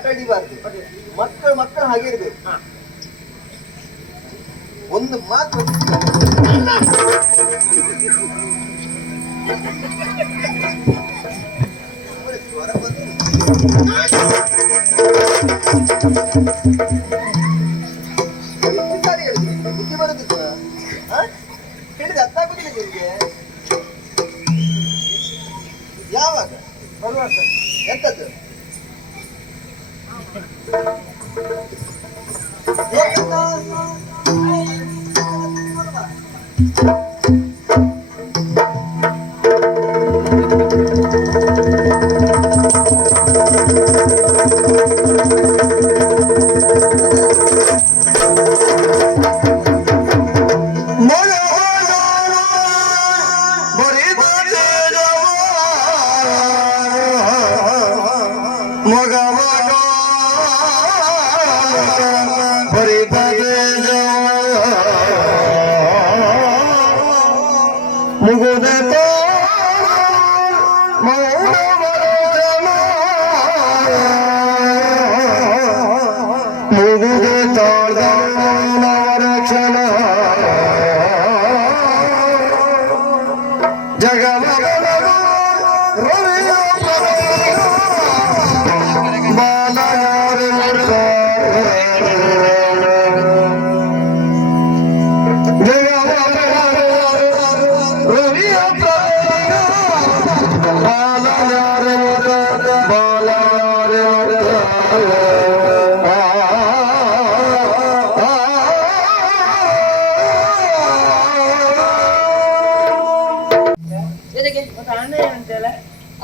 ಹಠ ಹಿಡಿಬಾರ್ದು. ಮಕ್ಕಳು ಹಾಗೆ ಇರ್ಬೇಕು. ಒಂದು ಮಾತು ಬುದ್ಧಿ ಬರೋದಿಲ್ಲ ಹೇಳಿದ ಅರ್ಥ ಆಗುದಿಲ್ಲ ನಿಮ್ಗೆ. ಯಾವಾಗ ಎಂತದ್ದು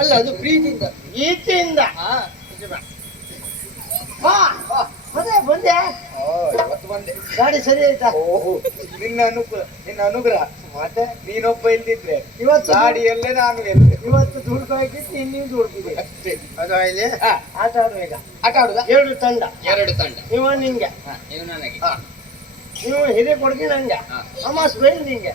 ಅಲ್ಲ, ಅದು ಪ್ರೀತಿಯಿಂದ ಬಂದೆ. ಇವತ್ತು ಬಂದೆ. ಗಾಡಿ ಸರಿ ಆಯ್ತಾ? ನಿನ್ನ ಅನುಗ್ರಹ. ಮತ್ತೆ ನೀನೊಬ್ಬ ಇಲ್ದಿದ್ರೆ ಇವತ್ತು ಗಾಡಿಯಲ್ಲೇ ನಾನು ಎಲ್ಲೆ. ಇವತ್ತು ದುಡ್ಕೋಕಿತ್ತು, ಇನ್ನೀನು ದುಡ್ಕಿದೆ ಅಷ್ಟೇ. ಅದು ಇಲ್ಲಿ ಆಟ ಆಡುವ. ಈಗ ಆಟ ಆಡುದ? ಎರಡು ತಂಡ. ಇವ ನಿಂಗೆ, ನೀವು ನನಗೆ. ನೀವು ಹಿರಿಯ ಕೊಡ್ತೀನಿ ನಂಗೆ, ಅಮಾಸ್ ಬೈಲ್ ನಿಂಗೆ.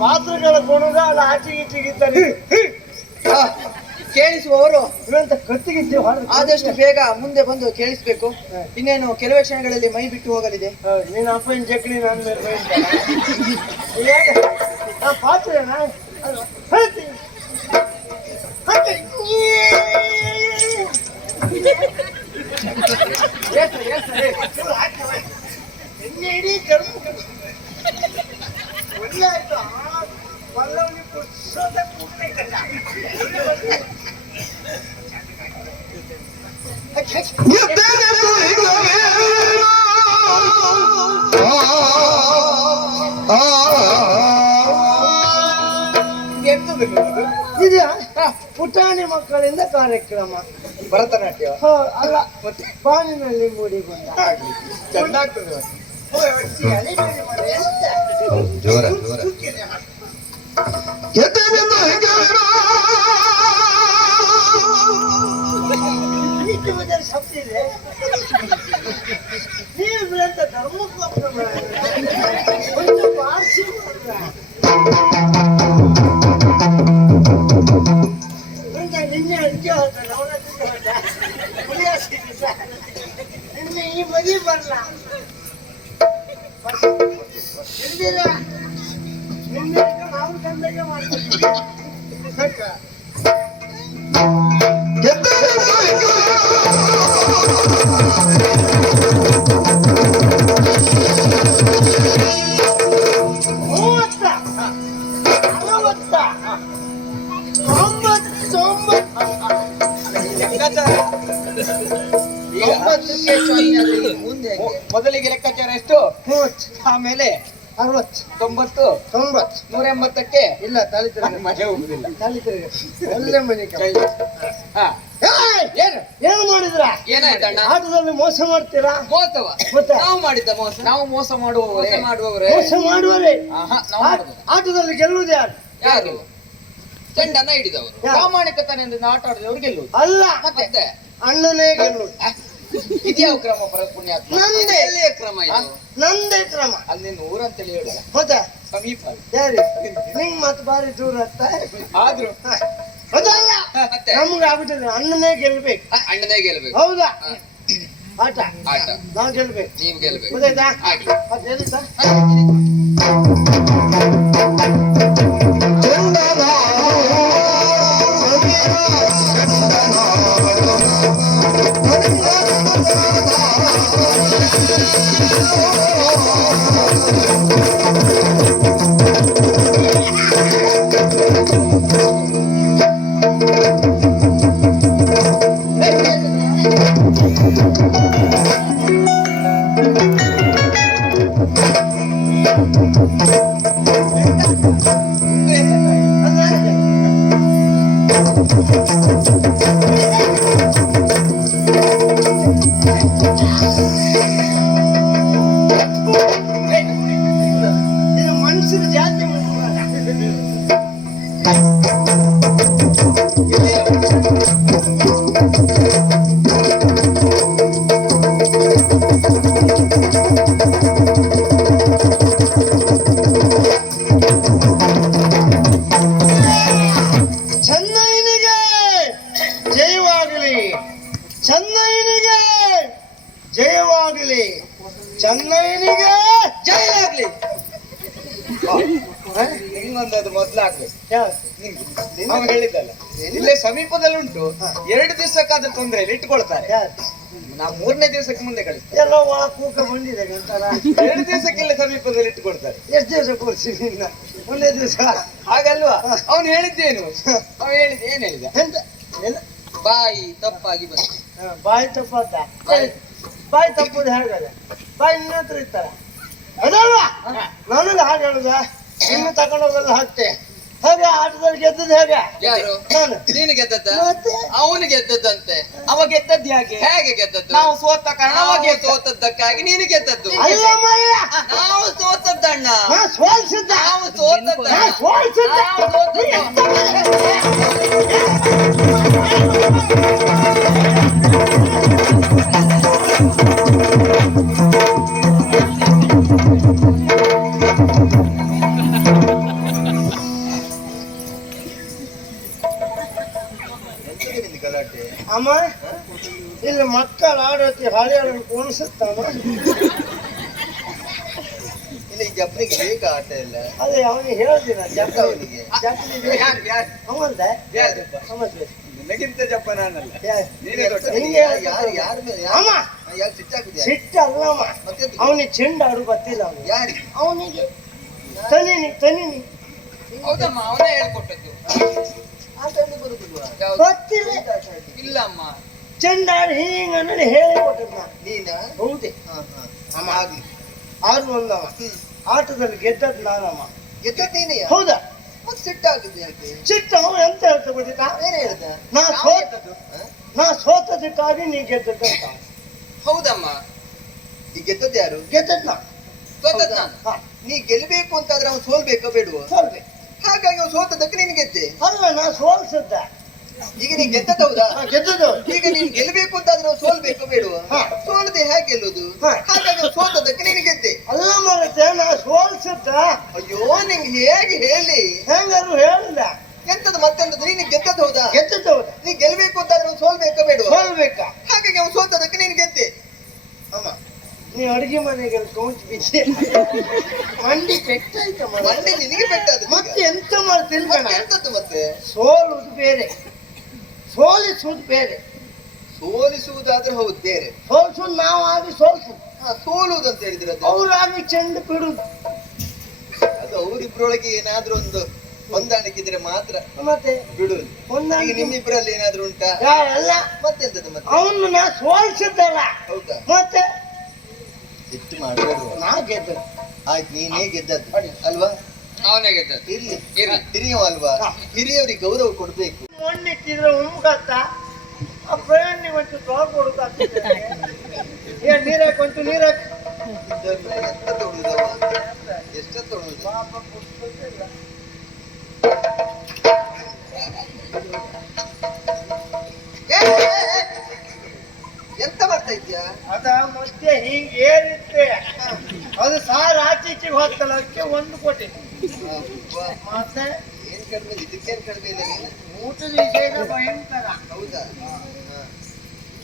ಪಾತ್ರಗಳ ಗುಣಗಾಲ ಆಚೆಗೀಚೆಗಿದ್ದಾರೆ. ಕೇಳಿಸುವವರು ಇವಂತ ಕತ್ತಿಗಿದ್ದು ಆದಷ್ಟು ಬೇಗ ಮುಂದೆ ಬಂದು ಕೇಳಿಸ್ಬೇಕು. ಇನ್ನೇನು ಕೆಲವೇ ಕ್ಷಣಗಳಲ್ಲಿ ಮೈ ಬಿಟ್ಟು ಹೋಗಲಿದೆ. ನೀನು ಅಪ್ಪನ ಜಕ್ಲಿ ನಾನು ಪಾತ್ರ ಇಡೀ ಒಳ್ಳೆಯಾಯ್ತು. ಪಲ್ಲವನಿ ಪುಸ್ತಕ ಇದೆಯಾ? ಪುಟಾಣಿ ಮಕ್ಕಳಿಂದ ಕಾರ್ಯಕ್ರಮ ಭರತನಾಟ್ಯ ಅಲ್ಲ, ಪಾನಿನಲ್ಲಿ ಮೂಡಿಗೊಂಡ ಚೆನ್ನಾಗ್ತದೆ. ಜೋರ ಶಕ್ತಿದೆ ನೀರಂತ ಧರ್ಮಕ್ಕೆ ನಿನ್ನೆ ಅದಕ್ಕೆ ಹೋದ ನಾವು ಚಂದಗೆ ಮಾಡ್ತೀವಿ. ಮೊದಲಿಗೆ ಲೆಕ್ಕಾಚಾರ ಎಷ್ಟು? ಆಮೇಲೆ 60 90 90 180ಕ್ಕೆ ಇಲ್ಲ ತಾಳಿ ಮಜಾ ಹೋಗುದಿಲ್ಲ. ತಾಳಿ ಒಳ್ಳೆ ಮನೆ ಏನು ಮಾಡಿದ್ರ? ಏನಾಯ್ತಣ್ಣ? ಆಟದಲ್ಲಿ ಮೋಸ ಮಾಡ್ತೀರಾ? ಮೋಸವ? ಮತ್ತೆ ನಾವು ಮಾಡಿದ್ದ ಮೋಸ? ನಾವು ಮೋಸ ಮಾಡುವವರೇ. ಮೋಸ ಮಾಡುವವರೇ. ಆಟದಲ್ಲಿ ಗೆಲ್ಲುವುದು ಯಾರು? ಯಾರು? ಚೆಂಡನ್ನ ಹಿಡಿದವರು. ಪ್ರಾಮಾಣಿಕತನದಿಂದ ಆಟ ಆಡಿದವರು ಗೆಲ್ಲುವುದು ಅಲ್ಲ. ಮತ್ತೆ ಅಣ್ಣನೇ ಗೆಲ್ಲುವುದು. ಇದ್ಯಾವ ಕ್ರಮ ಪುಣ್ಯಾತ್ಮ? ನಂದೇ ಕ್ರಮ ಇದು. ನಂದೇ ಕ್ರಮ. ಅಲ್ಲಿ 100 ಅಂತೇಳಿ ಹೇಳ ಮತ್ತೆ ಸಮೀಪ ಯಾರಿ ನಿಂಗ್ ಮತ್ತೆ ಬಾರಿ ದೂರ ಅಂತ ಆದ್ರೂ ಅದಲ್ಲ ಮತ್ತೆ ನಮ್ಗೆ ಆಗುತ್ತದೆ. ಅಣ್ಣನೇ ಗೆಲ್ಬೇಕು. ಅಣ್ಣನೇ ಗೆಲ್ಬೇಕು. ಹೌದಾ? ಆಟ ಆಟ ನಾವು ಗೆಲ್ಬೇಕು. ನೀವು ಗೆಲ್ಬೇಕು. ಗೊತ್ತಾಯ್ತಾ? ಆಗ್ಲಿ. ಮತ್ತೆ ಹೇಳಿತಾ? ಮನುಷ್ಯರ ಜಾತಿ ಚೆನ್ನೈನಿಗೆ ಜಯವಾಗಲಿ, ಚೆನ್ನೈನಿಗೆ ಜಯವಾಗಲಿ, ಚೆನ್ನೈನಿಗೆ ಜಯವಾಗಲಿ. ನಿಂಗೊಂದದು ಮೊದ್ಲಾಗ್ಬೇಕು. ನಾವು ಹೇಳಿದ್ದಲ್ಲ, ಇಲ್ಲೇ ಸಮೀಪದಲ್ಲಿ ಉಂಟು. 2 ದಿವಸಕ್ಕಾದ್ರೂ ತೊಂದ್ರೆ ಇಲ್ಲ, ಇಟ್ಕೊಳ್ತಾರೆ. ನಾವು 3ನೇ ದಿವಸಕ್ಕೆ ಮುಂದೆ ಕಳಿಸ್ತೇವೆ. ಎಲ್ಲ ಒಳ ಕೂಕ ಬಂದಿದೆ ಅಂತಾರ. 2 ದಿವಸಕ್ಕಿಲ್ಲ ಸಮೀಪದಲ್ಲಿ ಇಟ್ಕೊಳ್ತಾರೆ. ಎಷ್ಟು ದಿವಸ ಕೂರಿಸಿ ನಿನ್ನ? 1ನೇ ದಿವಸ ಹಾಗಲ್ವಾ? ಅವನು ಹೇಳಿದ್ದೇನು? ಅವ ಹೇಳಿದ ಏನ್ ಹೇಳಿದ? ಎಂತ ಎಲ್ಲ ಬಾಯಿ ತಪ್ಪಾಗಿ ಬಂತು. ಬಾಯಿ ತಪ್ಪತ್ತ? ಬಾಯಿ ತಪ್ಪುದು ಹೇಗದೆ? ಬಾಯಿ ನಿನ್ನ ಹತ್ರ ಇರ್ತಾರ ಅದಲ್ವಾ? ನನಗೆ ಹಾಗೆ ಹೇಳುದ? ಇನ್ನು ತಗೊಂಡೋಗಲ್ಲ ಹಾಕ್ತೆ. ಹಾಗೆ ಆಟದಲ್ಲಿ ಗೆದ್ದದ್ದು ಹೇಗೆ? ಯಾರು? ನಾನು. ನೀನು ಗೆದ್ದದ್ದ? ಮತ್ತೆ? ಅವನು ಗೆದ್ದದ್ದಂತೆ. ಅವ ಗೆದ್ದದ್ದು ಹೇಗೆ? ಹೇಗೆ ಗೆದ್ದದ್ದು? ನಾವು ಸೋತ ಕಾರಣ ಅವಾಗ ಸೋತದ್ದಕ್ಕಾಗಿ ನೀನು ಗೆದ್ದದ್ದು. ಅಲ್ಲ ಮಾಯ, ನಾವು ಸೋತದ್ದಣ್ಣ. ಸೋಲ್ಸಿದ್ದ. ನಾವು ಸೋತದ್ದಣ್ಣ. ಸೋಲ್ಸಿದ್ದ. ನಾವು ಸೋತದ್ದಣ್ಣ. ಅಮ್ಮ ಇಲ್ಲಿ ಮಕ್ಕಳು ಆಡೋತಿ ಹಳೆಯನ್ನು ಕೋಣಿಸುತ್ತಮ್ಮ. ಇಲ್ಲ, ಈ ಜಪ್ನಿಗೆ ಬೇಕಾ ಆಟ ಎಲ್ಲ? ಅದೇ ಅವನಿಗೆ ಹೇಳ್ದಿನ ಅವನಿಗೆ ಅವಂದ ನನಗಿಂತ ಜಪ್ಪ ನಾನಲ್ಲ. ನೀನೇ ದೊಡ್ಡ. ಹಿಂಗೆ ಯಾರ ಮೇಲೆ ಅಮ್ಮ ಯಾಕೆ ಸಿಟ್ಟಾಗುದಿಲ್ಲ? ಸಿಟ್ಟಲ್ಲಮ್ಮ, ಅವನಿಗೆ ಚೆಂಡು ಆಡು ಗೊತ್ತಿಲ್ಲ. ಅವನಿಗೆ ಯಾರಿಗೆ? ಅವನಿಗೆ ತನಿನಿ ಹೌದಮ್ಮ, ಅವನೇ ಹೇಳ್ಕೊಟ್ಟದ್ದು. ಗೊತ್ತಿಲ್ಲ. ಇಲ್ಲಮ್ಮ, ಚೆಂಡಾಡಿ ಹಿಂಗ ನೋಡಿ ಹೇಳಿ ಕೊಟ್ಟದ. ನೀನ? ಹೌದೇ ಅಮ್ಮ ಆಗ್ಲಿ. ಆರು ಒಂದವ ಆಟದಲ್ಲಿ ಗೆದ್ದದ್ ನಾನಮ್ಮ. ಗೆದ್ದದ್ ನೀನೇ? ಹೌದಾ? ಮತ್ತೆ ಸಿಟ್ಟಾಗಿದೆ ಯಾಕೆ? ಸಿಟ್ಟು ಅವ ಎಂತ ಹೇಳ್ತಾ ಗೊತ್ತಿತ್ತ? ಏನ್ ಹೇಳ್ದ? ನಾ ಸೋತದಕ್ಕಾಗಿ ನೀ ಗೆದ್ದದ್ದಂತ. ಹೌದಮ್ಮ, ಈ ಗೆದ್ದದ್ ಯಾರು? ಗೆದ್ದದ್ ನಾ. ಸೋತದ್ ನಾನು. ನೀ ಗೆಲ್ಬೇಕು ಅಂತಾದ್ರೆ ಅವ್ನು ಸೋಲ್ಬೇಕಾ ಬೇಡುವ? ಸೋಲ್ಬೇಕು. ಹಾಗಾಗಿ ಅವ್ನು ಸೋತದಕ್ಕೆ ನೀನು ಗೆದ್ದೆ. ಅಲ್ಲ, ನಾ ಸೋಲ್ಸದ್ದ. ಈಗ ನೀನ್ ಗೆದ್ದದ್ ಹೌದಾ? ಗೆದ್ದದು. ಈಗ ನೀನ್ ಗೆಲ್ಬೇಕು ಅಂತಾದ್ರೆ ಅವ್ನು ಸೋಲ್ಬೇಕಾ ಬೇಡುವ? ಸೋಲದೆ ಹೇಗೆ ಗೆಲ್ಲುದು? ಹಾಗಾಗಿ ಅವ್ನು ಸೋತದಕ್ಕೆ ನೀನು ಗೆದ್ದೆ. ಅಲ್ಲ ಮರತೆ, ನಾ ಸೋಲ್ಸದ್ದ. ಅಯ್ಯೋ, ನಿಂಗೆ ಹೇಗೆ ಹೇಳಿ? ಹೆಂಗಾರು ಹೇಳಿಲ್ಲ. ಎಂತದ್ದು ಮತ್ತೆಂತದ್ದು? ನೀನು ಗೆದ್ದದ್ ಹೌದಾ? ಗೆದ್ದದ್ದು ಹೌದಾ? ನೀ ಗೆಲ್ಬೇಕು ಅಂತಾದ್ರೆ ಅವ್ನು ಸೋಲ್ಬೇಕಾ ಬೇಡುವ? ಸೋಲ್ಬೇಕಾ? ಹಾಗಾಗಿ ಅವ್ನು ಸೋತದಕ್ಕೆ ನೀನು ಗೆದ್ದೆ. ಅಮ್ಮ, ನೀ ಅಡಿಗೆ ಮನೆಗೆ ಕೌಂಟ್ ಬಿಸಿ ಮಂಡಿ ಪೆಟ್ಟಾಯ್ತ ಮಂಡೆ ನಿನಗೆ ಪೆಟ್ಟಾದ ಮತ್ತೆ ಎಂತ ಮಾಡ್ತಿಲ್ವಣ ಎಂತದ್ದು ಮತ್ತೆ ಸೋಲುದು ಬೇರೆ ಸೋಲಿಸುವುದು ಬೇರೆ. ಸೋಲಿಸುವುದಾದ್ರೆ ಹೌದು ಬೇರೆ, ಸೋಲ್ಸುದು ನಾವು ಆಗಿ ಸೋಲ್ಸುದು. ಸೋಲುವುದು ಅಂತ ಹೇಳಿದ್ರೆ ಅವ್ರಾಗಿ ಚೆಂಡು ಬಿಡುದು. ಅದು ಅವರಿಬ್ರೊಳಗೆ ಏನಾದ್ರೂ ಒಂದು ಹೊಂದಾಣಿಕೆ ಇದ್ರೆ ಮಾತ್ರ ಮತ್ತೆ ಬಿಡುದು. ಈಗ ನಿಮ್ಮಿಬ್ರಲ್ಲಿ ಏನಾದ್ರೂ ಉಂಟಾ? ಅಲ್ಲ ಮತ್ತೆಂತದ್ದು ಮತ್ತೆ ಅವನು ನಾ ಸೋಲ್ಸಿದ್ದಲ್ಲ. ಹೌದಾ? ಮತ್ತೆ ಸಿಟ್ಟು ಮಾಡ್ಬೋದು. ನಾ ಗೆದ್ದು ಆಯ್ತು, ನೀನೇ ಗೆದ್ದದ್ದು ಅಲ್ವಾ? ಅವನೇ ಗೆದ್ದದ್ದು. ಇರ್ಲಿ ಹಿರಿಯವ ಅಲ್ವಾ, ಹಿರಿಯವರಿಗೆ ಗೌರವ ಕೊಡ್ಬೇಕು. ಮಣ್ಣಿಟ್ಟಿದ್ರೆ ಉಮ್ಗತ್ತ ಆ ಪ್ರಯಾಣಿ ಒಂಚೂರು ತೊಳಗ್ ಕೊಡುಕಾಗ್ತದೆ. ಏನ್ ನೀರಾಕ್ ಒಂಚೂರು ನೀರಾಕ್ ಎಂತ ತೊಡುದವ, ಎಷ್ಟ ತೊಡುದು? ಎಂತ ಮಾಡ್ತಾ ಇದ್ಯಾ? ಅದ ಮತ್ತೆ ಹೀಗೆ ಏರಿತ್ತೆ ಅದು ಸಾರು ಆಚೀಚೆಗೆ ಹೋಗ್ತಲ್ಲ, ಅದಕ್ಕೆ ಒಂದು ಕೋಟಿ. ಮತ್ತೆ ಏನ್ ಕಡಿಮೆ, ಇದಕ್ಕೇನ್ ಕಡಿಮೆ ಇಲ್ಲ ನೀನು. ಊಟದ ವಿಷಯದ ಭಯಂಕರ. ಹೌದಾ?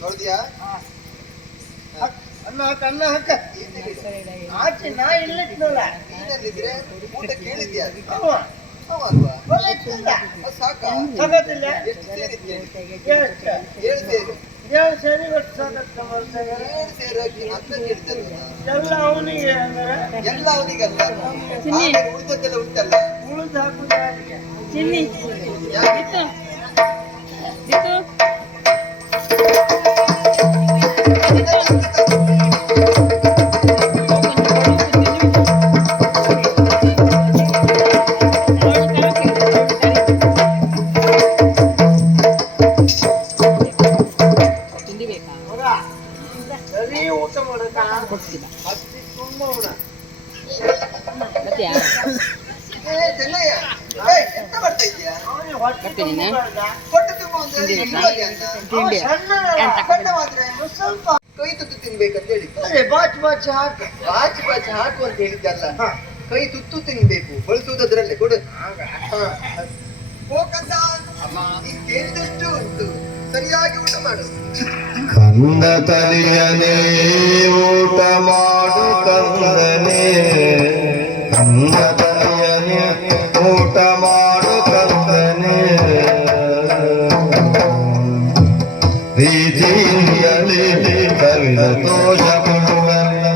ನೋಡಿದ್ಯಾ? ಅನ್ನ ಹಾಕ ಅನ್ನ ಹಾಕ. ಆಚೆ ನಾ ಇಲ್ಲಿದ್ನಲ್ಲ, ನೀನಲ್ಲಿದ್ರೆ ಊಟ ಕೇಳಿದ್ಯಾ? ಅವ ಅಲ್ವಾ? ಕೊಲೆಕ್ಕಿಲ್ಲ. ಅದು ಸಾಕಾ? ತಗೋದಿಲ್ಲ. ಎಷ್ಟು ಸೇರಿದ್ಯಾ? ಎಷ್ಟು? 7 ಸೇರು. 7 ಸೇರಿ ಒಟ್ಟು ಸಾಕತ್ತ ಮಾಡ್ತಾರೆ. 7 ಸೇರು ಹಾಕಿ ಅನ್ನ ಕೇಳಿದ್ದಲ್ವ? ಎಲ್ಲ ಅವನಿಗೆ ಅಂದ್ರೆ ಎಲ್ಲ ಅವನಿಗಲ್ಲ, ಆಮೇಲೆ ಉಳಿದದ್ದೆಲ್ಲ ಉಂಟಲ್ಲ. ಉಳಿದು ಹಾಕುದು ಯಾರಿಗೆ? ಯಾಕೆ? ಮಗ, ಸರಿ ಊಟ ಮಾಡಕ ಹತ್ತಿ ತುಂಬ ಉಣ. ಚೆನ್ನಯ್ಯ, ಎಂತ ಮಾಡ್ತಾ ಇದ್ಯಾ? ಅವನಿಗೆ ಹೊಟ್ಟೆ ತುಂಬಬಾರ್ದ? ಹೊಟ್ಟೆ ತುಂಬ ಅಂದ್ರೆ ನಿಮ್ಮಲ್ಲಿ ಅನ್ನ. ಅವ ಸಣ್ಣನಲ್ಲ, ಸಣ್ಣ ಮಾತ್ರ ಸ್ವಲ್ಪ ಕೈ ತುತ್ತು ತಿನ್ಬೇಕಂತ ಹೇಳಿ. ಅದೇ ಬಾಚಿ ಬಾಚಿ ಹಾಕು. ಬಾಚಿ ಬಾಚಿ ಹಾಕು ಅಂತ ಹೇಳಿದ್ದಲ್ಲ, ಹ. ಕೈ ತುತ್ತು ತಿನ್ಬೇಕು, ಬಳಸುವುದದ್ರಲ್ಲೇ ಕೊಡು. ನೀನ್ ಕೇಳಿದಷ್ಟು ಉಂಟು, ಸರಿಯಾಗಿ ಊಟ ಮಾಡು. ಕಂದ ತಲಿಯನೇ ಊಟ ಮಾಡು ಕಂದನೇ, ಕಂದ ತಲಿಯನೇ ಊಟ ಮಾಡು ಕಂದನೇ, ಪ್ರೀತಿಯಿಂದಲೇ ಕವಿದ ತೋಷ ಪಡುತ್ತನೆ,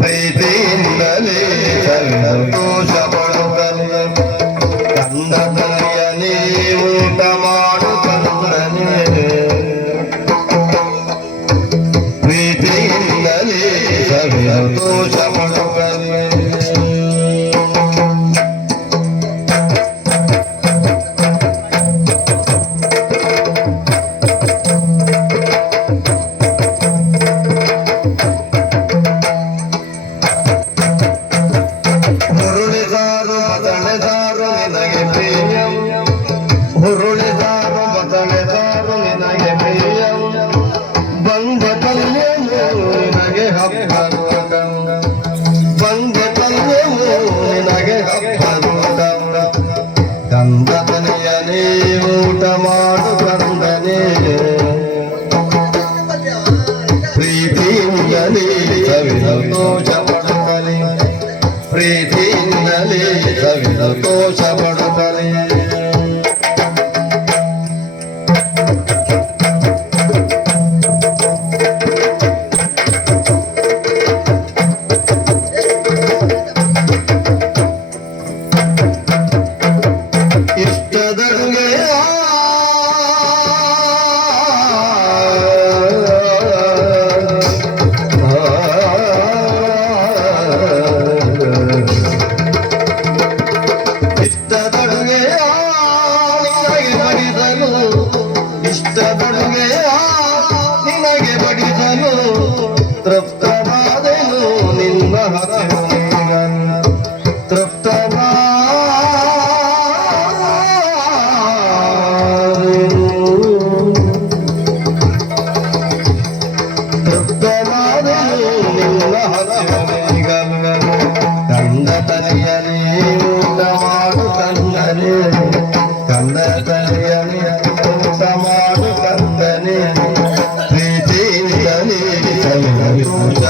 ಪ್ರೀತಿಯಿಂದಲೇ ಕವಿದ ತೋಷ ಪಡುತ್ತನೆ, ಕಂದ ತಲಿಯನೇ ಊಟ ಮಾಡು ಕಂದನೇ, ಪ್ರೀತಿಯಿಂದಲೇ ಸಂತೋಷ ಪಡುತ್ತನೆ. ಹುರುಳಿದಾರು ಬದಳೆದಾರು ನಿನಗೆ ಪ್ರಿಯಂ, ಹುರುಳಿದಾರು ಬದಳೆದಾರು ನಿನಗೆ ಪ್ರಿಯಂ, ಬಂದ ಪಲ್ಯವು ನಿನಗೆ ಹಬ್ಬರು ಗಂಗ, ಬಂದ ಪಲ್ಯವು ನಿನಗೆ ಹಬ್ಬರು ಗಂಗ, ಕಂದ ತನೆಯನೇ ಊಟ ಮಾಡು ಕಂದನೇ, ಪ್ರೀತಿಯಿಂದಲೇ ಸಂತೋಷ ಪಡುತ್ತನೆ, ಪ್ರೀತಿಯಿಂದಲೇ ಸಂತೋಷ ಪಡುತ್ತನೆ. ಇಷ್ಟದಡುಗೆಯ ಇಷ್ಟದಡುಗೆಯ ನಿನಗೆ ಬಡಿಸಲು, ಇಷ್ಟದಡುಗೆಯ ನಿನಗೆ ಬಡಿಸಲು, ತೃಪ್ತವಾದೆನು ನಿನ್ನ ಹಸಿವಿನ, ತೃಪ್ತವಾದೆನು ನಿನ್ನ ಹಸಿವಿನ, ಕಂದ ತನೆಯನೇ ಊಟ ಮಾಡು ಕಂದನೇ, ಕಂದ ತನೆಯನೇ ಊಟ ಮಾಡು ಕಂದನೇ, ಪ್ರೀತಿಯಿಂದಲೇ ಸಂತೋಷ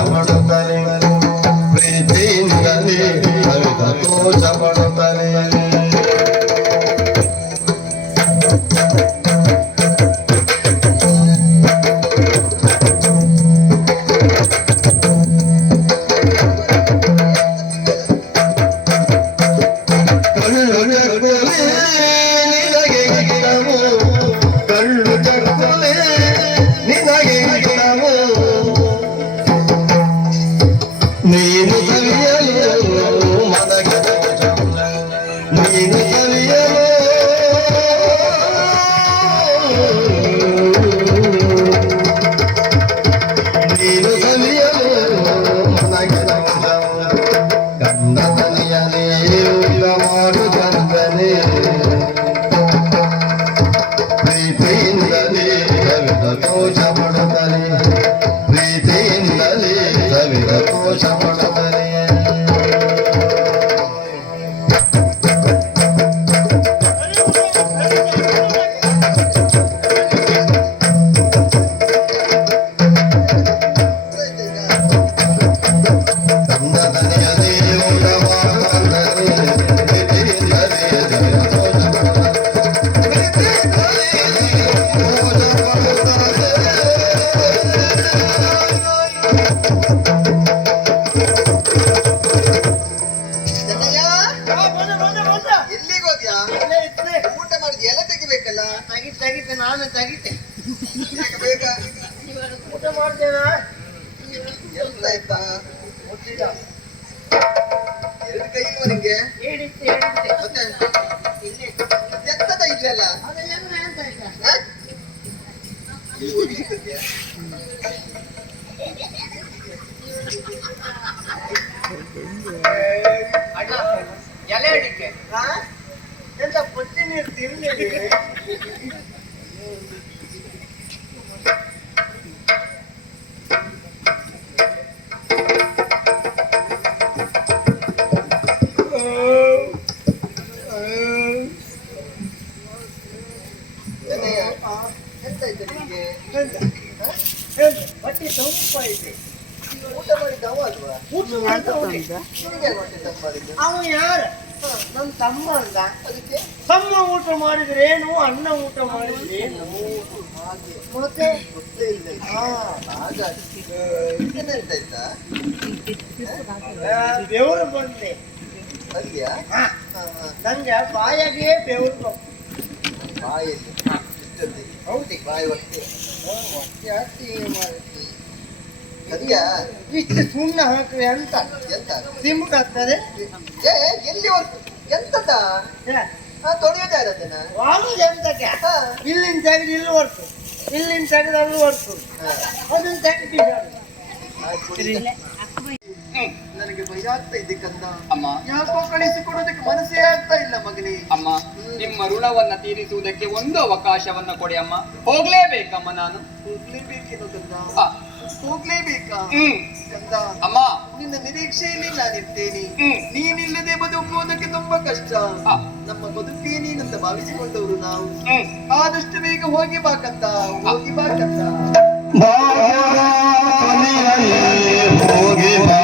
ಪಡುತ್ತಲೇ ಪ್ರೀತಿಯಿಂದಲೇ ಸವಿರ ಕೋಶ ಪಡುತ್ತಲೇ ಎಲ್ಲಿಗೋದ್ಯಾ? ಊಟ ಮಾಡಿದ್ಯ? ಎಲ್ಲ ತೆಗಿಬೇಕಲ್ಲ. ತೆಗಿತೆ ನಾನು ತೆಗಿತೆ. ಬೇಗ ಊಟ ಮಾಡ್ತೇನಾ? ಎಲ್ಲ ಆಯ್ತಾ? ಎರಡು ಕೈ ಇಲ್ವಾ ನಿಂಗೆ? ಹೇಳಿದ್ದೆ ಮತ್ತೆ ಎತ್ತದ ಇಲ್ಲಲ್ಲ? ಹ? ಇಲ್ಲಿ ಒಗಿಲಿಕ್ಕಿದ್ಯಾ? ಅಣ್ಣ ಎಲೆ ಅಡಿಕೆ ಎಂತ ಪುಟ್ಟಿ ನೀರು ತಿನ್ಲಿ. ಎಂತ ಆಯ್ತು ನಿಂಗೆ? ಹೊಟ್ಟೆ ತುಂಬ ಇದೆ. ಊಟ ಮಾಡಿದ್ದ ಅವ ಅಲ್ವಾ? ನಿನಗೆ ಹೊಟ್ಟೆ ತಪ್ಪಾಡಿದ್ದು? ಅವನು ಯಾರು? ನನ್ನ ತಮ್ಮ ಅಂತ. ಅದಕ್ಕೆ ತಮ್ಮ ಊಟ ಮಾಡಿದ್ರೇನು, ಅಣ್ಣ ಊಟ ಮಾಡಿದ್ರೇನು ಹಾಗೆ ಮತ್ತೆ ಗೊತ್ತೇ ಇಲ್ಲ. ಹಾಗಾಗಿ ಎಂತ ಆಯ್ತಾ? ಬೆವರು ಬಂದೆ ಅಲ್ಲಿಯಾ? ನಂಗೆ ಬಾಯಾಗೆ ಬೆವರು ಬಂತು. ಬಾಯಲ್ಲಿ ಇಷ್ಟೊಂದು ಹೌದು ಬಾಯಿ ಹೊಟ್ಟೆ ಜಾಸ್ತಿ ಮಾಡ್ತಿ. ಅದ್ಯಾ? ಇಷ್ಟು ಸುಣ್ಣ ಹಾಕ್ರಿ ಅಂತ ಎಂತ ತಿಂಬುಕಾಗ್ತದೆ. ಏ ಎಲ್ಲಿ ಹೊರ್ತು ಎಂತದ ತೊಳೆಯೋದು ಯಾರದನ್ನ? ವಾಳುದು ಎಂತಕ್ಕೆ? ಇಲ್ಲಿಂದ ತೆಗೆದು ಇಲ್ಲಿ ಹೊರ್ತು, ಇಲ್ಲಿಂದ ತೆಗೆದು ಅಲ್ಲಿ ಹೊರ್ತು, ಅದನ್ನ ತೆಗೆದು ನನಗೆ ಭಯ ಆಗ್ತಾ ಇದೆ ಕಂದ. ಅಮ್ಮ ಯಾಕೋ ಕಳಿಸಿಕೊಡೋದಕ್ಕೆ ಮನಸ್ಸೇ ಆಗ್ತಾ ಇಲ್ಲ ಮಗನೇ. ಅಮ್ಮ ನಿಮ್ಮ ಋಣವನ್ನ ತೀರಿಸುವುದಕ್ಕೆ ಒಂದು ಅವಕಾಶವನ್ನ ಕೊಡಿ ಅಮ್ಮ. ಹೋಗ್ಲೇಬೇಕಮ್ಮ ನಾನು. ಹೋಗ್ಲೇಬೇಕೇನೋ ಕಂದ? ಆ, ಹೋಗ್ಲೇಬೇಕಾ ಕಂದ? ಅಮ್ಮ ನಿನ್ನ ನಿರೀಕ್ಷೆಯಲ್ಲಿ ನಾನಿರ್ತೇನೆ. ಹ್ಮ್. ನೀನಿಲ್ಲದೆ ಬದುಕುವುದಕ್ಕೆ ತುಂಬಾ ಕಷ್ಟ. ಆ, ನಮ್ಮ ಬದುಕೇ ನೀನಂತ ಭಾವಿಸಿಕೊಂಡವರು ನಾವು. ಹ್ಮ್. ಆದಷ್ಟು ಬೇಗ ಹೋಗಿ ಬಾ ಕಂದ, ಹೋಗಿ ಬಾ ಕಂದ. ಹೋಗಿ ಬಾ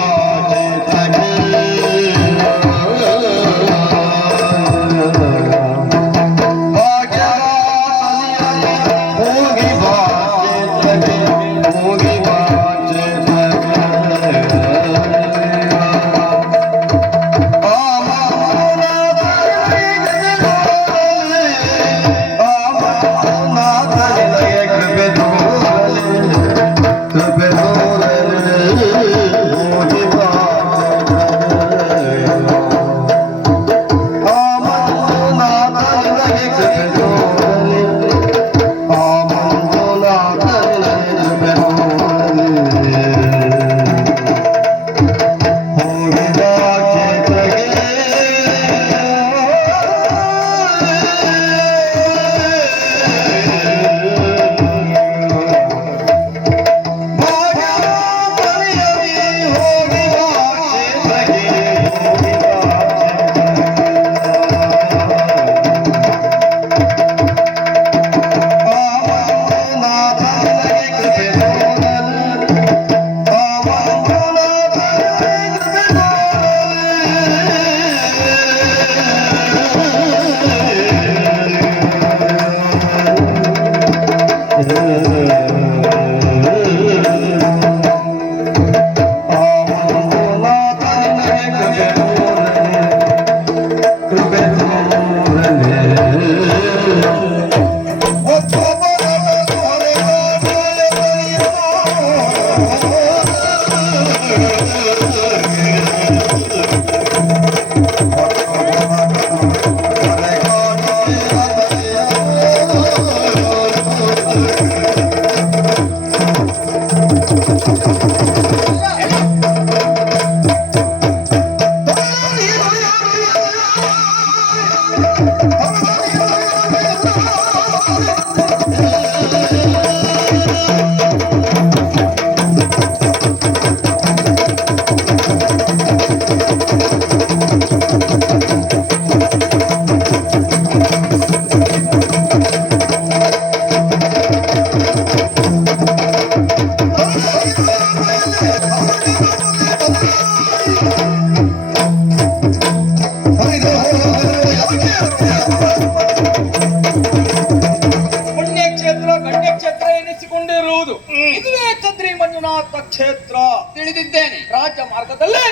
ಪುಣ್ಯಕ್ಷೇತ್ರ ಗಣ್ಯಕ್ಷೇತ್ರ ಎನಿಸಿಕೊಂಡಿರುವುದು ಇದುವೇ ಕದ್ರಿ ಮಂಜುನಾಥ ಕ್ಷೇತ್ರ. ತಿಳಿದಿದ್ದೇನೆ. ರಾಜ್ಯ ಮಾರ್ಗದಲ್ಲಿ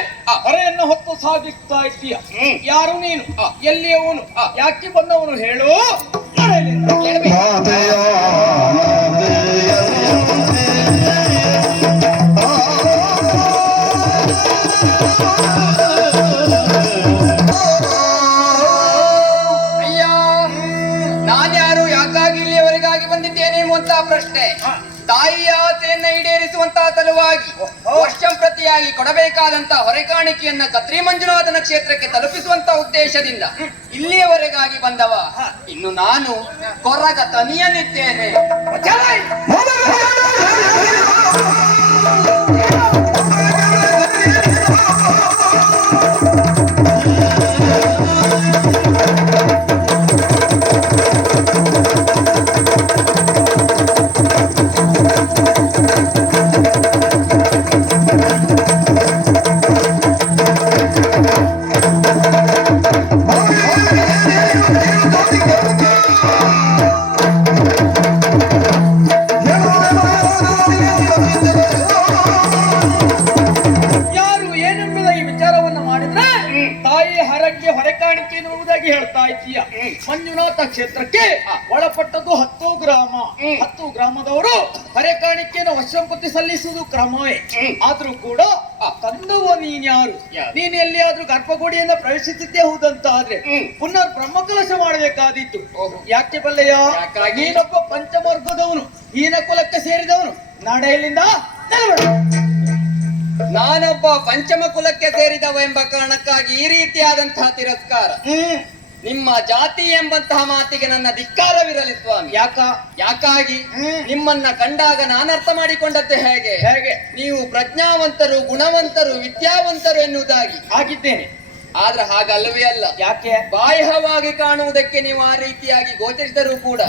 ಹೊರೆಯನ್ನು ಹೊತ್ತು ಸಾಗಿಸ್ತಾ ಇದ್ದೀಯ. ಯಾರು ನೀನು? ಎಲ್ಲಿಯವನು? ಯಾಕೆ ಬಂದವನು ಹೇಳು. ಅಯ್ಯ, ನಾನ್ಯಾರು, ಯಾಕಾಗಿ ಇಲ್ಲಿಯವರೆಗಾಗಿ ಬಂದಿದ್ದೇನೆ ಎಂಬುವಂತಹ ಪ್ರಶ್ನೆ. ತಾಯಿಯ ಆಸೆಯನ್ನ ಈಡೇರಿಸುವಂತಹ ಸಲುವಾಗಿ ವರ್ಷಂಪ್ರತಿಯಾಗಿ ಕೊಡಬೇಕಾದಂತಹ ಹೊರೆಕಾಣಿಕೆಯನ್ನ ಕದ್ರಿ ಮಂಜುನಾಥನ ಕ್ಷೇತ್ರಕ್ಕೆ ತಲುಪಿಸುವಂತಹ ಉದ್ದೇಶದಿಂದ ಇಲ್ಲಿಯವರೆಗಾಗಿ ಬಂದವ. ಇನ್ನು ನಾನು ಕೊರಗ ತನಿಯನಿದ್ದೇನೆ. ಯಾರು ಏನೆಂಬುದ ಈ ವಿಚಾರವನ್ನ ಮಾಡಿದ್ರೆ ತಾಯಿ ಹರಕ್ಕೆ ಹೊರೆಕಾಣಿಕೆ ಎನ್ನುವುದಾಗಿ ಹೇಳ್ತಾ ಇದ್ದೀಯ. ಮಂಜುನಾಥ ಕ್ಷೇತ್ರಕ್ಕೆ ಒಳಪಟ್ಟದ್ದು 10 ಗ್ರಾಮ. 10 ಗ್ರಾಮದವರು ಹೊರೆಕಾಣಿಕೆಯನ್ನು ವರ್ಷಂಪತಿ ಸಲ್ಲಿಸುವುದು ಕ್ರಮವೇ. ಆದ್ರೂ ಕೂಡ ತಂದವ ನೀನ್ಯಾರು? ನೀನ್ ಎಲ್ಲಿಯಾದ್ರೂ ಗರ್ಭಗುಡಿಯನ್ನ ಪ್ರವೇಶಿಸಿದ್ದೇ ಹೌದಂತಾದ್ರೆ ಪುನರ್ ಬ್ರಹ್ಮಕಲಶ ಮಾಡಬೇಕಾದಿತ್ತು. ಯಾಕೆ ಬಲ್ಲೆಯ? ನೀನೊಬ್ಬ ಪಂಚಮರ್ಗದವನು, ಹೀನ ಕುಲಕ್ಕೆ ಸೇರಿದವನು. ನಡೆಯಲಿಂದ ನಾನೊಬ್ಬ ಪಂಚಮ ಕುಲಕ್ಕೆ ಸೇರಿದವ ಎಂಬ ಕಾರಣಕ್ಕಾಗಿ ಈ ರೀತಿಯಾದಂತಹ ತಿರಸ್ಕಾರ. ನಿಮ್ಮ ಜಾತಿ ಎಂಬಂತಹ ಮಾತಿಗೆ ನನ್ನ ಧಿಕ್ಕಾರವಿರಲಿ ಸ್ವಾಮಿ. ಯಾಕಾಗಿ ನಿಮ್ಮನ್ನ ಕಂಡಾಗ ನಾನರ್ಥ ಮಾಡಿಕೊಂಡದ್ದು ಹೇಗೆ ನೀವು ಪ್ರಜ್ಞಾವಂತರು, ಗುಣವಂತರು, ವಿದ್ಯಾವಂತರು ಎನ್ನುವುದಾಗಿ ಆಗಿದ್ದೇನೆ. ಆದ್ರೆ ಹಾಗಲ್ಲವೇ ಅಲ್ಲ. ಯಾಕೆ? ಬಾಹ್ಯವಾಗಿ ಕಾಣುವುದಕ್ಕೆ ನೀವು ಆ ರೀತಿಯಾಗಿ ಗೋಚರಿಸಿದರೂ ಕೂಡ